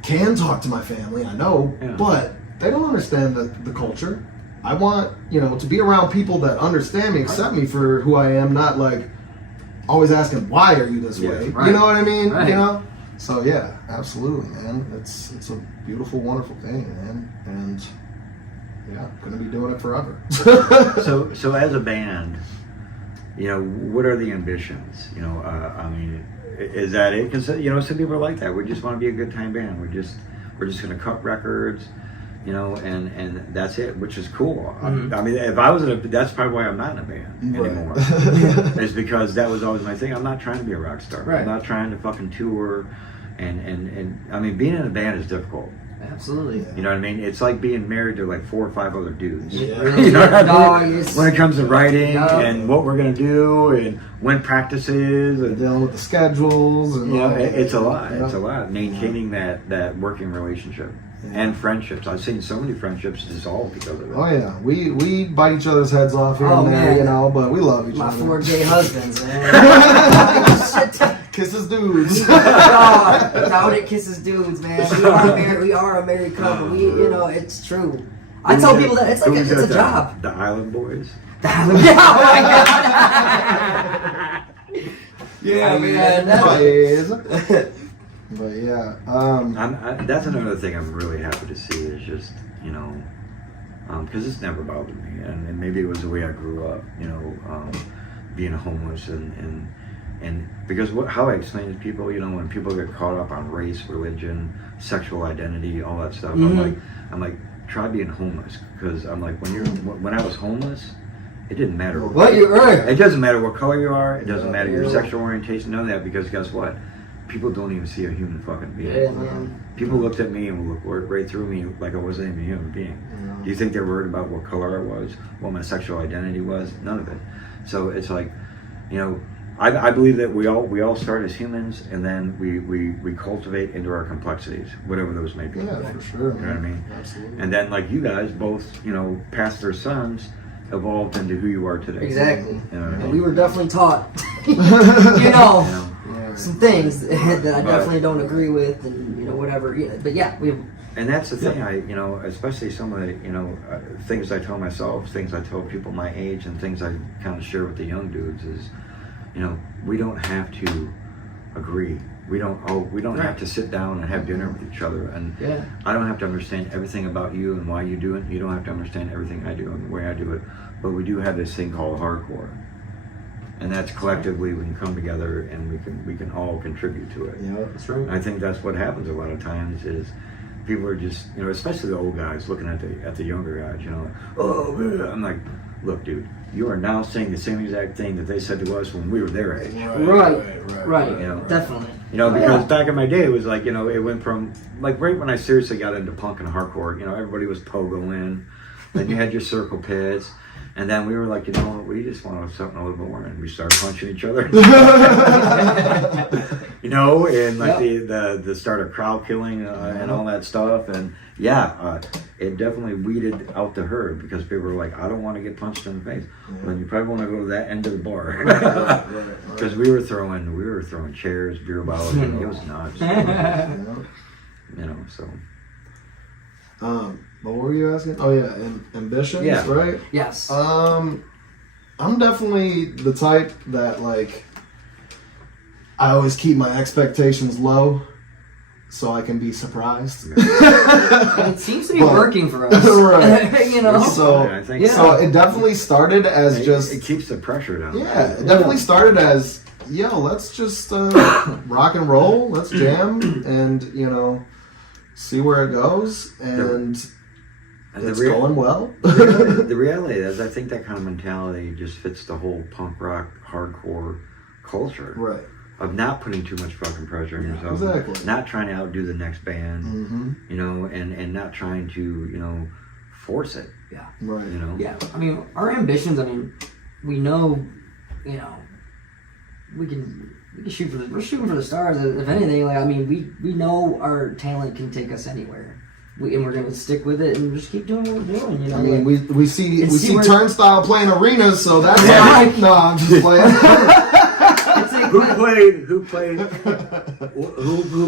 can talk to my family, I know, Yeah. but they don't understand the culture. I want, you know, to be around people that understand me, accept me for who I am, not like always asking, why are you this Yeah. way? Right. You know what I mean? Right. You know? So yeah, absolutely, man. It's a beautiful, wonderful thing, man. And yeah, gonna be doing it forever. So as a band, you know, what are the ambitions? You know, I mean, is that it? Because, you know, some people are like that. We just want to be a good time band. We're just going to cut records, you know, and that's it, which is cool. Mhm. I mean, if I was that's probably why I'm not in a band Right. anymore. It's because that was always my thing. I'm not trying to be a rock star. Right. I'm not trying to fucking tour. And I mean, being in a band is difficult. Absolutely. You know what I mean? It's like being married to like 4 or 5 other dudes. Yeah. You know what I mean? No, it's- When it comes to writing Yeah. and what we're gonna do and when practice is, and Dealing with the schedules and you know, all that. it's a lot. Yeah. It's a lot maintaining that working relationship Yeah. and friendships. I've seen so many friendships dissolve because of it. Oh yeah, we bite each other's heads off here Oh, and there, man. you know, but we love each My other. 4J husbands, man. Kisses dudes. Down it kisses dudes, man. We are a married couple. We, you know, it's true. I tell people that it's like Who's it's a that, job. The Island Boys. Yeah, oh my God. Yeah, man. But yeah, That's another thing I'm really happy to see is just, you know, because it's never bothered me, and maybe it was the way I grew up, you know, being homeless and because how I explain to people, you know, when people get caught up on race, religion, sexual identity, all that stuff, Mhm. I'm like, try being homeless, because I'm like, when I was homeless, it didn't matter What you earn? it doesn't matter what color you are. It doesn't matter your Yeah. sexual orientation. None of that, because guess what? People don't even see a human fucking being. Yeah, man. People looked at me and looked right through me like I wasn't even a human being. Do you think they were worried about what color I was, what my sexual identity was? None of it. So it's like, you know, I believe that we all start as humans, and then we cultivate into our complexities, whatever those may be. Yeah, for sure. You know what I mean? Absolutely. And then, like you guys, both, pastors' sons, evolved into who you are today. Exactly. You know what I And mean? we were definitely taught, Yeah. some things that I definitely don't agree with, and whatever. Yeah, but yeah, we. And that's the thing, especially some of the, things I tell myself, things I tell people my age, and things I kind of share with the young dudes is, we don't have to agree. We don't have to sit down and have dinner with each other. And I don't have to understand everything about you and why you do it. You don't have to understand everything I do and the way I do it. But we do have this thing called hardcore. And that's collectively we can come together and we can all contribute to it. Yeah, That's right. I think that's what happens a lot of times is people are just, especially the old guys looking at the younger guys, I'm like, look, dude, you are now saying the same exact thing that they said to us when we were their age. Right. Definitely. Because back in my day, it was like, it went from, like, right when I seriously got into punk and hardcore, everybody was pogoing, then you had your circle pits, and then we were like, we just want something a little bit more, and we started punching each other. And like the start of crowd killing and all that stuff, and it definitely weeded out the herd because people were like, I don't want to get punched in the face. Well, then you probably want to go to that end of the bar because we were throwing chairs, beer bottles, and it was nuts. So. What were you asking? Oh yeah, ambitions, right? Yes. I'm definitely the type that I always keep my expectations low so I can be surprised. And it seems to be working for us. Right. So it definitely started as it keeps the pressure down. Yeah, it definitely started as, let's just rock and roll, let's jam and see where it goes, and it's going well. The reality is, I think that kind of mentality just fits the whole punk rock, hardcore culture. Right. Of not putting too much fucking pressure on yourself. Exactly. Not trying to outdo the next band, and not trying to, force it. Yeah. Right. Yeah. I mean, our ambitions, we know, we can shoot for we're shooting for the stars. If anything, we know our talent can take us anywhere. And we're gonna stick with it and just keep doing what we're doing. We see Turnstile playing arenas, so that's no, I'm just playing. Who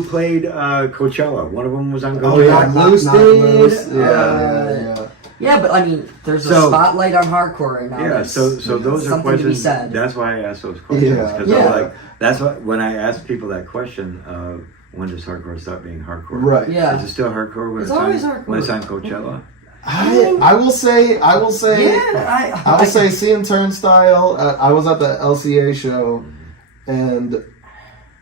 played Coachella? One of them was on Coachella. Loose. Yeah, but there's a spotlight on hardcore right now. Yeah, so those are questions. That's why I ask those questions because that's what when I ask people that question. When does hardcore stop being hardcore? Right. Yeah. Is it still hardcore when it's always hardcore when it's on Coachella? I will say seeing Turnstile. I was at the LCA show, and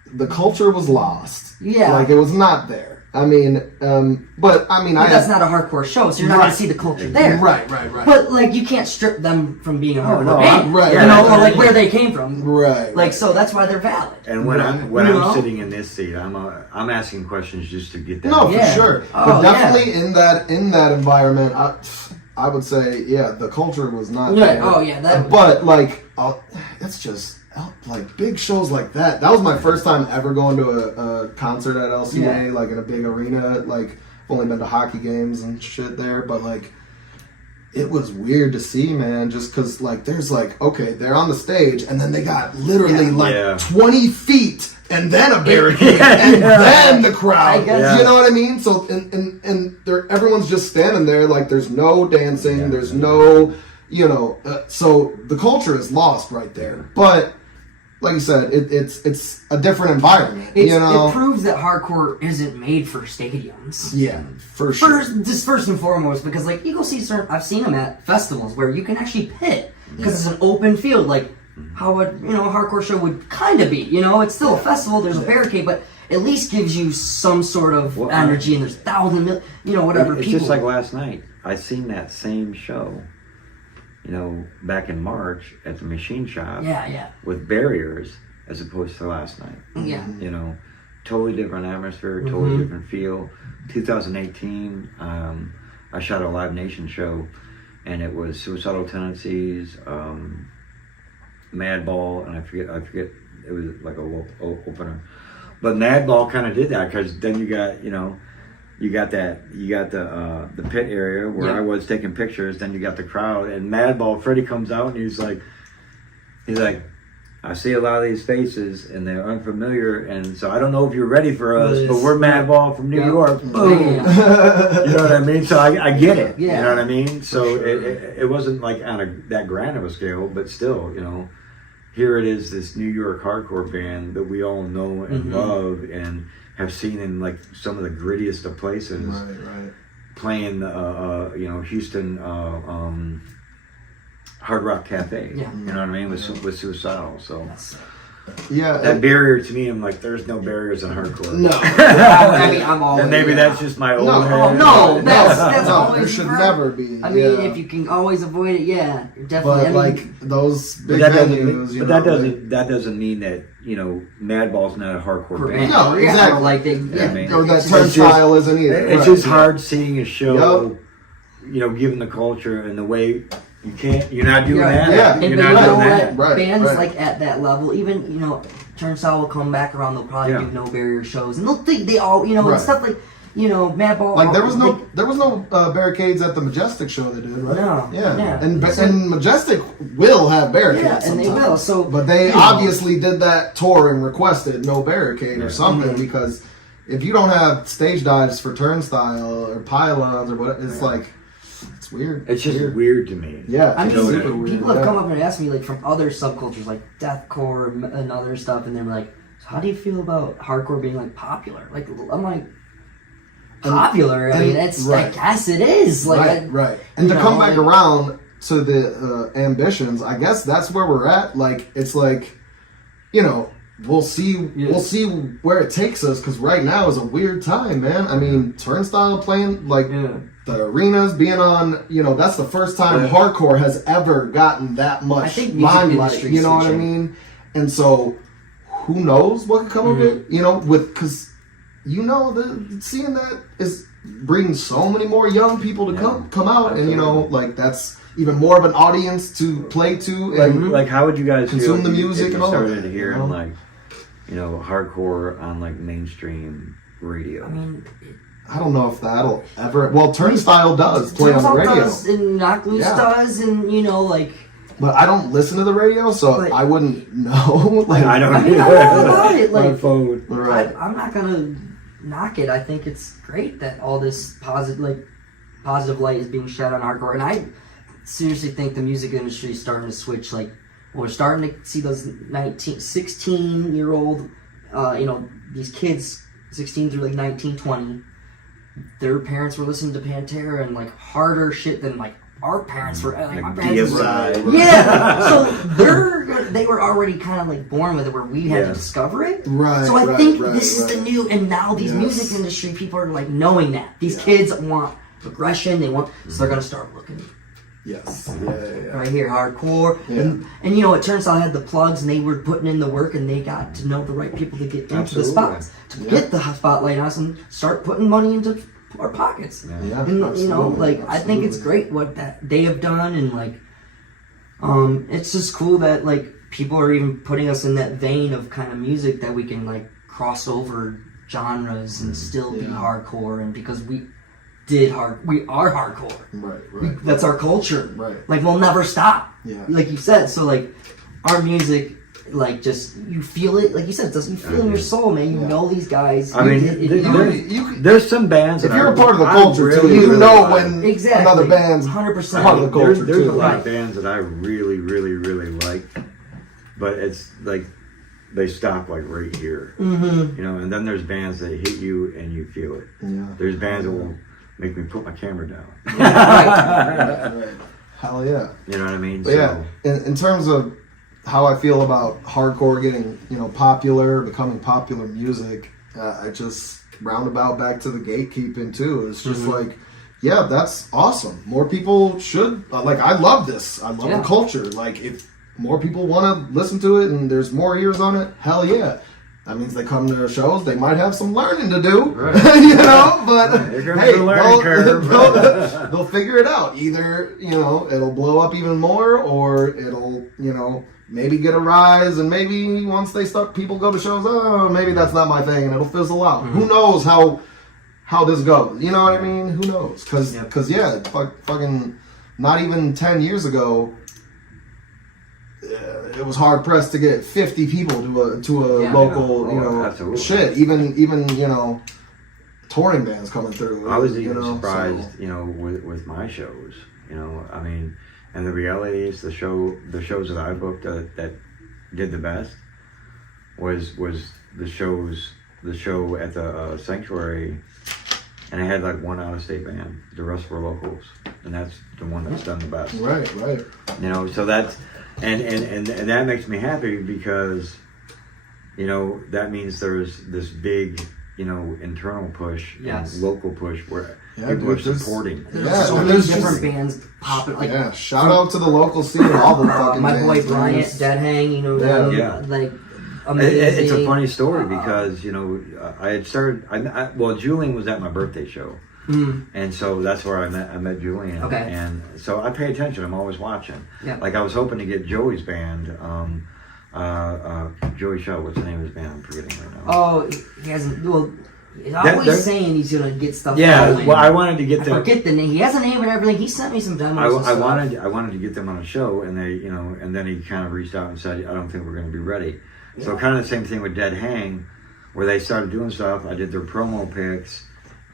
the culture was lost. Yeah. It was not there. But that's not a hardcore show, so you're not going to see the culture there. Right. But you can't strip them from being a hardcore band, right. where they came from, right. So that's why they're valid. And when I'm sitting in this seat, I'm asking questions just to get that. No, for sure. But definitely in that environment, I would say the culture was not there. Oh yeah, but it's just. Big shows like that. That was my first time ever going to a concert at LCA, in a big arena. I've only been to hockey games and shit there, but it was weird to see, man. Just because there's okay, they're on the stage, and then they got literally 20 feet, and then a barricade, and then the crowd. You know what I mean? So and everyone's just standing there, there's no dancing, there's no, so the culture is lost right there, but. Like you said, it's a different environment. It proves that hardcore isn't made for stadiums. Yeah, for sure. First and foremost, because you go see I've seen them at festivals where you can actually pit because it's an open field, how a hardcore show would kind of be. It's still a festival. There's a barricade, but at least gives you some sort of energy. And there's thousands, whatever it's people. Just like last night, I seen that same show. Back in March at the machine shop with barriers as opposed to last night. Yeah. Totally different atmosphere, totally different feel. 2018, I shot a Live Nation show and it was Suicidal Tendencies, Madball, and I forget it was like a opener, but Madball kind of did that because then you got the pit area where I was taking pictures. Then you got the crowd, and Madball Freddie comes out and he's like, I see a lot of these faces and they're unfamiliar, and so I don't know if you're ready for us, but we're Madball from New York. Boom. You know what I mean? So I get it. Yeah. You know what I mean? So it wasn't like on that grand of a scale, but still, here it is, this New York hardcore band that we all know and love and have seen in like some of the grittiest of places, right. playing Houston Hard Rock Cafe. Yeah. You know what I mean? With Suicidal. So Yeah. that barrier to me, I'm like, there's no barriers in hardcore. No. I mean, I'm always. And maybe that's just my old head. No, that's no, always. there should never be. I mean, if you can always avoid it, yeah, you're definitely. But I mean, like those big But venues, that doesn't mean that Madball's not a hardcore band. No, exactly. Like they, I mean, or that it's turnstile isn't either. It's Right. just hard seeing a show, given the culture and the way you're not doing that. Yeah. And You're but not you know doing what? that. Right, Bands right. like at that level, even Turnstile will come back around. They'll probably Yeah. do no barrier shows, and they'll think they all and Right. stuff like Madball. Like there was no barricades at the Majestic show they did, right? No, Yeah. yeah. And Majestic will have barricades. Yeah, and they sometimes. will. So, But they obviously did that tour and requested no barricade or something Mm-hmm. because if you don't have stage dives for Turnstile or pylons or what, it's like it's weird. It's just weird to me. Yeah, I it's mean, super weird. people have come up and asked me like from other subcultures like deathcore and other stuff, and they're like, "So how do you feel about hardcore being like popular?" Like I'm like, popular. I mean, it's. I guess it is. Like, right. And to come back around to the ambitions, I guess that's where we're at. Like, it's like, we'll see where it takes us because right now is a weird time, man. I mean, Turnstile playing like the arenas being on. That's the first time hardcore has ever gotten that much limelight. You know what I mean? And so, who knows what could come of it? Because. Seeing that is bringing so many more young people to come out, absolutely. And like that's even more of an audience to play to. And like how would you guys consume feel the music if and you all started that? hearing like hardcore on like mainstream radio? I mean, I don't know if that'll ever. Well, Turnstile does play on the radio, does, and Knock Loose does, and like. But I don't listen to the radio, so I wouldn't know. Like I don't know about it. Like, my phone. Right. I'm not gonna knock it. I think it's great that all this positive light is being shed on hardcore, and I seriously think the music industry is starting to switch. Like, we're starting to see those 16-year-old, these kids, 16 through like 19, 20. Their parents were listening to Pantera and like harder shit than like our parents were. Like my parents were, yeah. So they were already kind of like born with it, where we had to discover it. Right. So I think this is the new, and now these music industry people are like knowing that these kids want progression. They want, so they're gonna start looking. Yes. Yeah. Right here, hardcore, and it turns out I had the plugs, and they were putting in the work, and they got to know the right people to get into the spots, to get the spotlight on us, and start putting money into our pockets. Yeah. And I think it's great what that they have done, and like, it's just cool that like people are even putting us in that vein of kind of music that we can like cross over genres and still be hardcore, and because we are hardcore. Right. That's our culture. Right. Like we'll never stop. Yeah. Like you said. So like our music, like just you feel it. Like you said, you feel it in your soul, man. You know these guys. I mean, there's some bands. If you're a part of the culture too, you know when another band's 100% part of the culture there's too. a lot of bands that I really, really, really like, but it's like they stop like right here. Mm-hmm. And then there's bands that hit you and you feel it. Yeah. There's bands that will make me put my camera down. Right. Hell yeah. You know what I mean? But in terms of how I feel about hardcore getting, popular, becoming popular music, I just roundabout back to the gatekeeping too. It's just like, yeah, that's awesome. More people should, I love this. I love the culture. Like, if more people want to listen to it and there's more ears on it, hell yeah. That means they come to the shows. They might have some learning to do, Right. But Here comes hey, the learning curve. they'll figure it out. Either it'll blow up even more, or it'll maybe get a rise, and maybe once they start, people go to shows. Oh, maybe that's not my thing, and it'll fizzle out. Who knows how this goes? You know what I mean? Who knows? Because fucking not even 10 years ago. It was hard pressed to get 50 people to a local, absolutely. shit. Even touring bands coming through. I was even surprised, with my shows. I mean, and the reality is the shows that I booked that did the best was the show at the Sanctuary, and I had like one out of state band. The rest were locals, and that's the one that's done the best. Right. So that's. And that makes me happy because, that means there's this big, internal push, and local push where people are supporting. There's so many different bands popping. Like, shout out to the local scene, all the fucking my bands, boy Bryant, Dead Hang, like amazing. It's a funny story because I had started. Julian was at my birthday show. And so that's where I met Julian. Okay. And so I pay attention. I'm always watching. Yeah. Like I was hoping to get Joey's band, Joey Shaw. What's the name of his band? I'm forgetting right now. Oh, he hasn't. Well, he's always saying he's gonna get stuff. Yeah. Going. Well, I wanted to get them. I forget the name. He has a name and everything. He sent me some demos. I wanted to get them on a show, and they, and then he kind of reached out and said, I don't think we're going to be ready. Yeah. So kind of the same thing with Dead Hang, where they started doing stuff. I did their promo pics.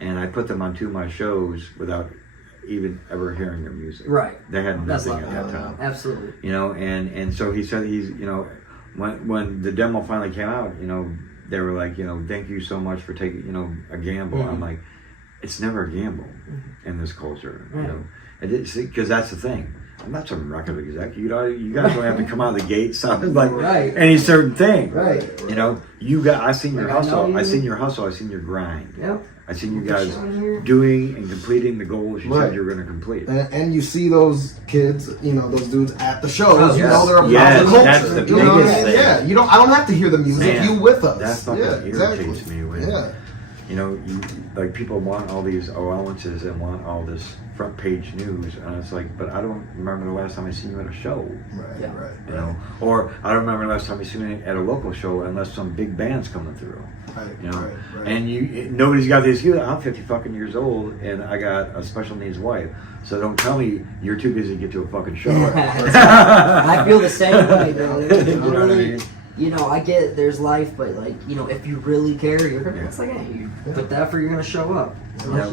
And I put them on 2 of my shows without even ever hearing their music. Right. They had nothing at that time. Absolutely. And so he said when the demo finally came out, they were like, thank you so much for taking, a gamble. Mm-hmm. I'm like, it's never a gamble in this culture, because that's the thing. I'm not some record exec. You guys don't have to come out of the gate sounding like any certain thing. Right. I seen your hustle. I seen your hustle. I seen your grind. Yep. I seen you guys doing and completing the goals you said you were going to complete. And you see those kids, those dudes at the shows. They're a part of the culture. That's the biggest thing. Yeah, I don't have to hear the music. Man, you with us. That fucking irritates me when like people want all these allowances and want all this front page news, and it's like, but I don't remember the last time I seen you at a show. Right. Or I don't remember the last time I seen you at a local show unless some big band's coming through. Right. And nobody's got the excuse. I'm 50 fucking years old and I got a special needs wife. So don't tell me you're too busy to get to a fucking show. I feel the same way, though. You know what I mean? I get there's life, but if you really care, it's like, hey, you put the effort, you're gonna show up.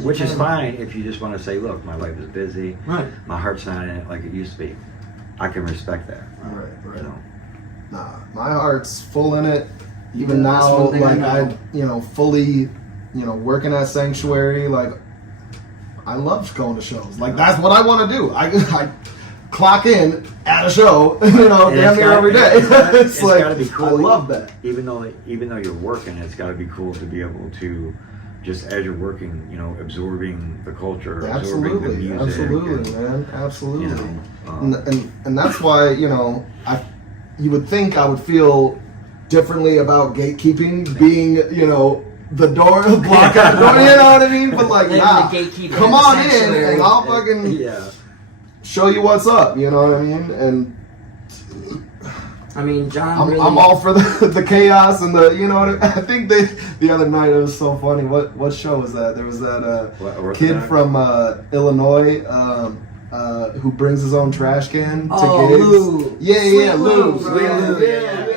Which is fine if you just want to say, look, my life is busy. Right. My heart's not in it like it used to be. I can respect that. Right. Nah, my heart's full in it. Even now, like I fully, working at Sanctuary, like I love going to shows. Like that's what I want to do. I clock in at a show, damn near every day. It's like, gotta be cool. I love that. Even though you're working, it's got to be cool to be able to just as you're working, absorbing the culture, absorbing the music. Absolutely, man. Absolutely. And that's why, you would think I would feel differently about gatekeeping being, the door, block out the door, you know what I mean? But like, nah, come on in and I'll fucking show you what's up, you know what I mean? And John, I'm all for the chaos and I think the other night it was so funny. What show was that? There was that kid from Illinois who brings his own trash can to gigs. Lou. Yeah, Lou. Lou.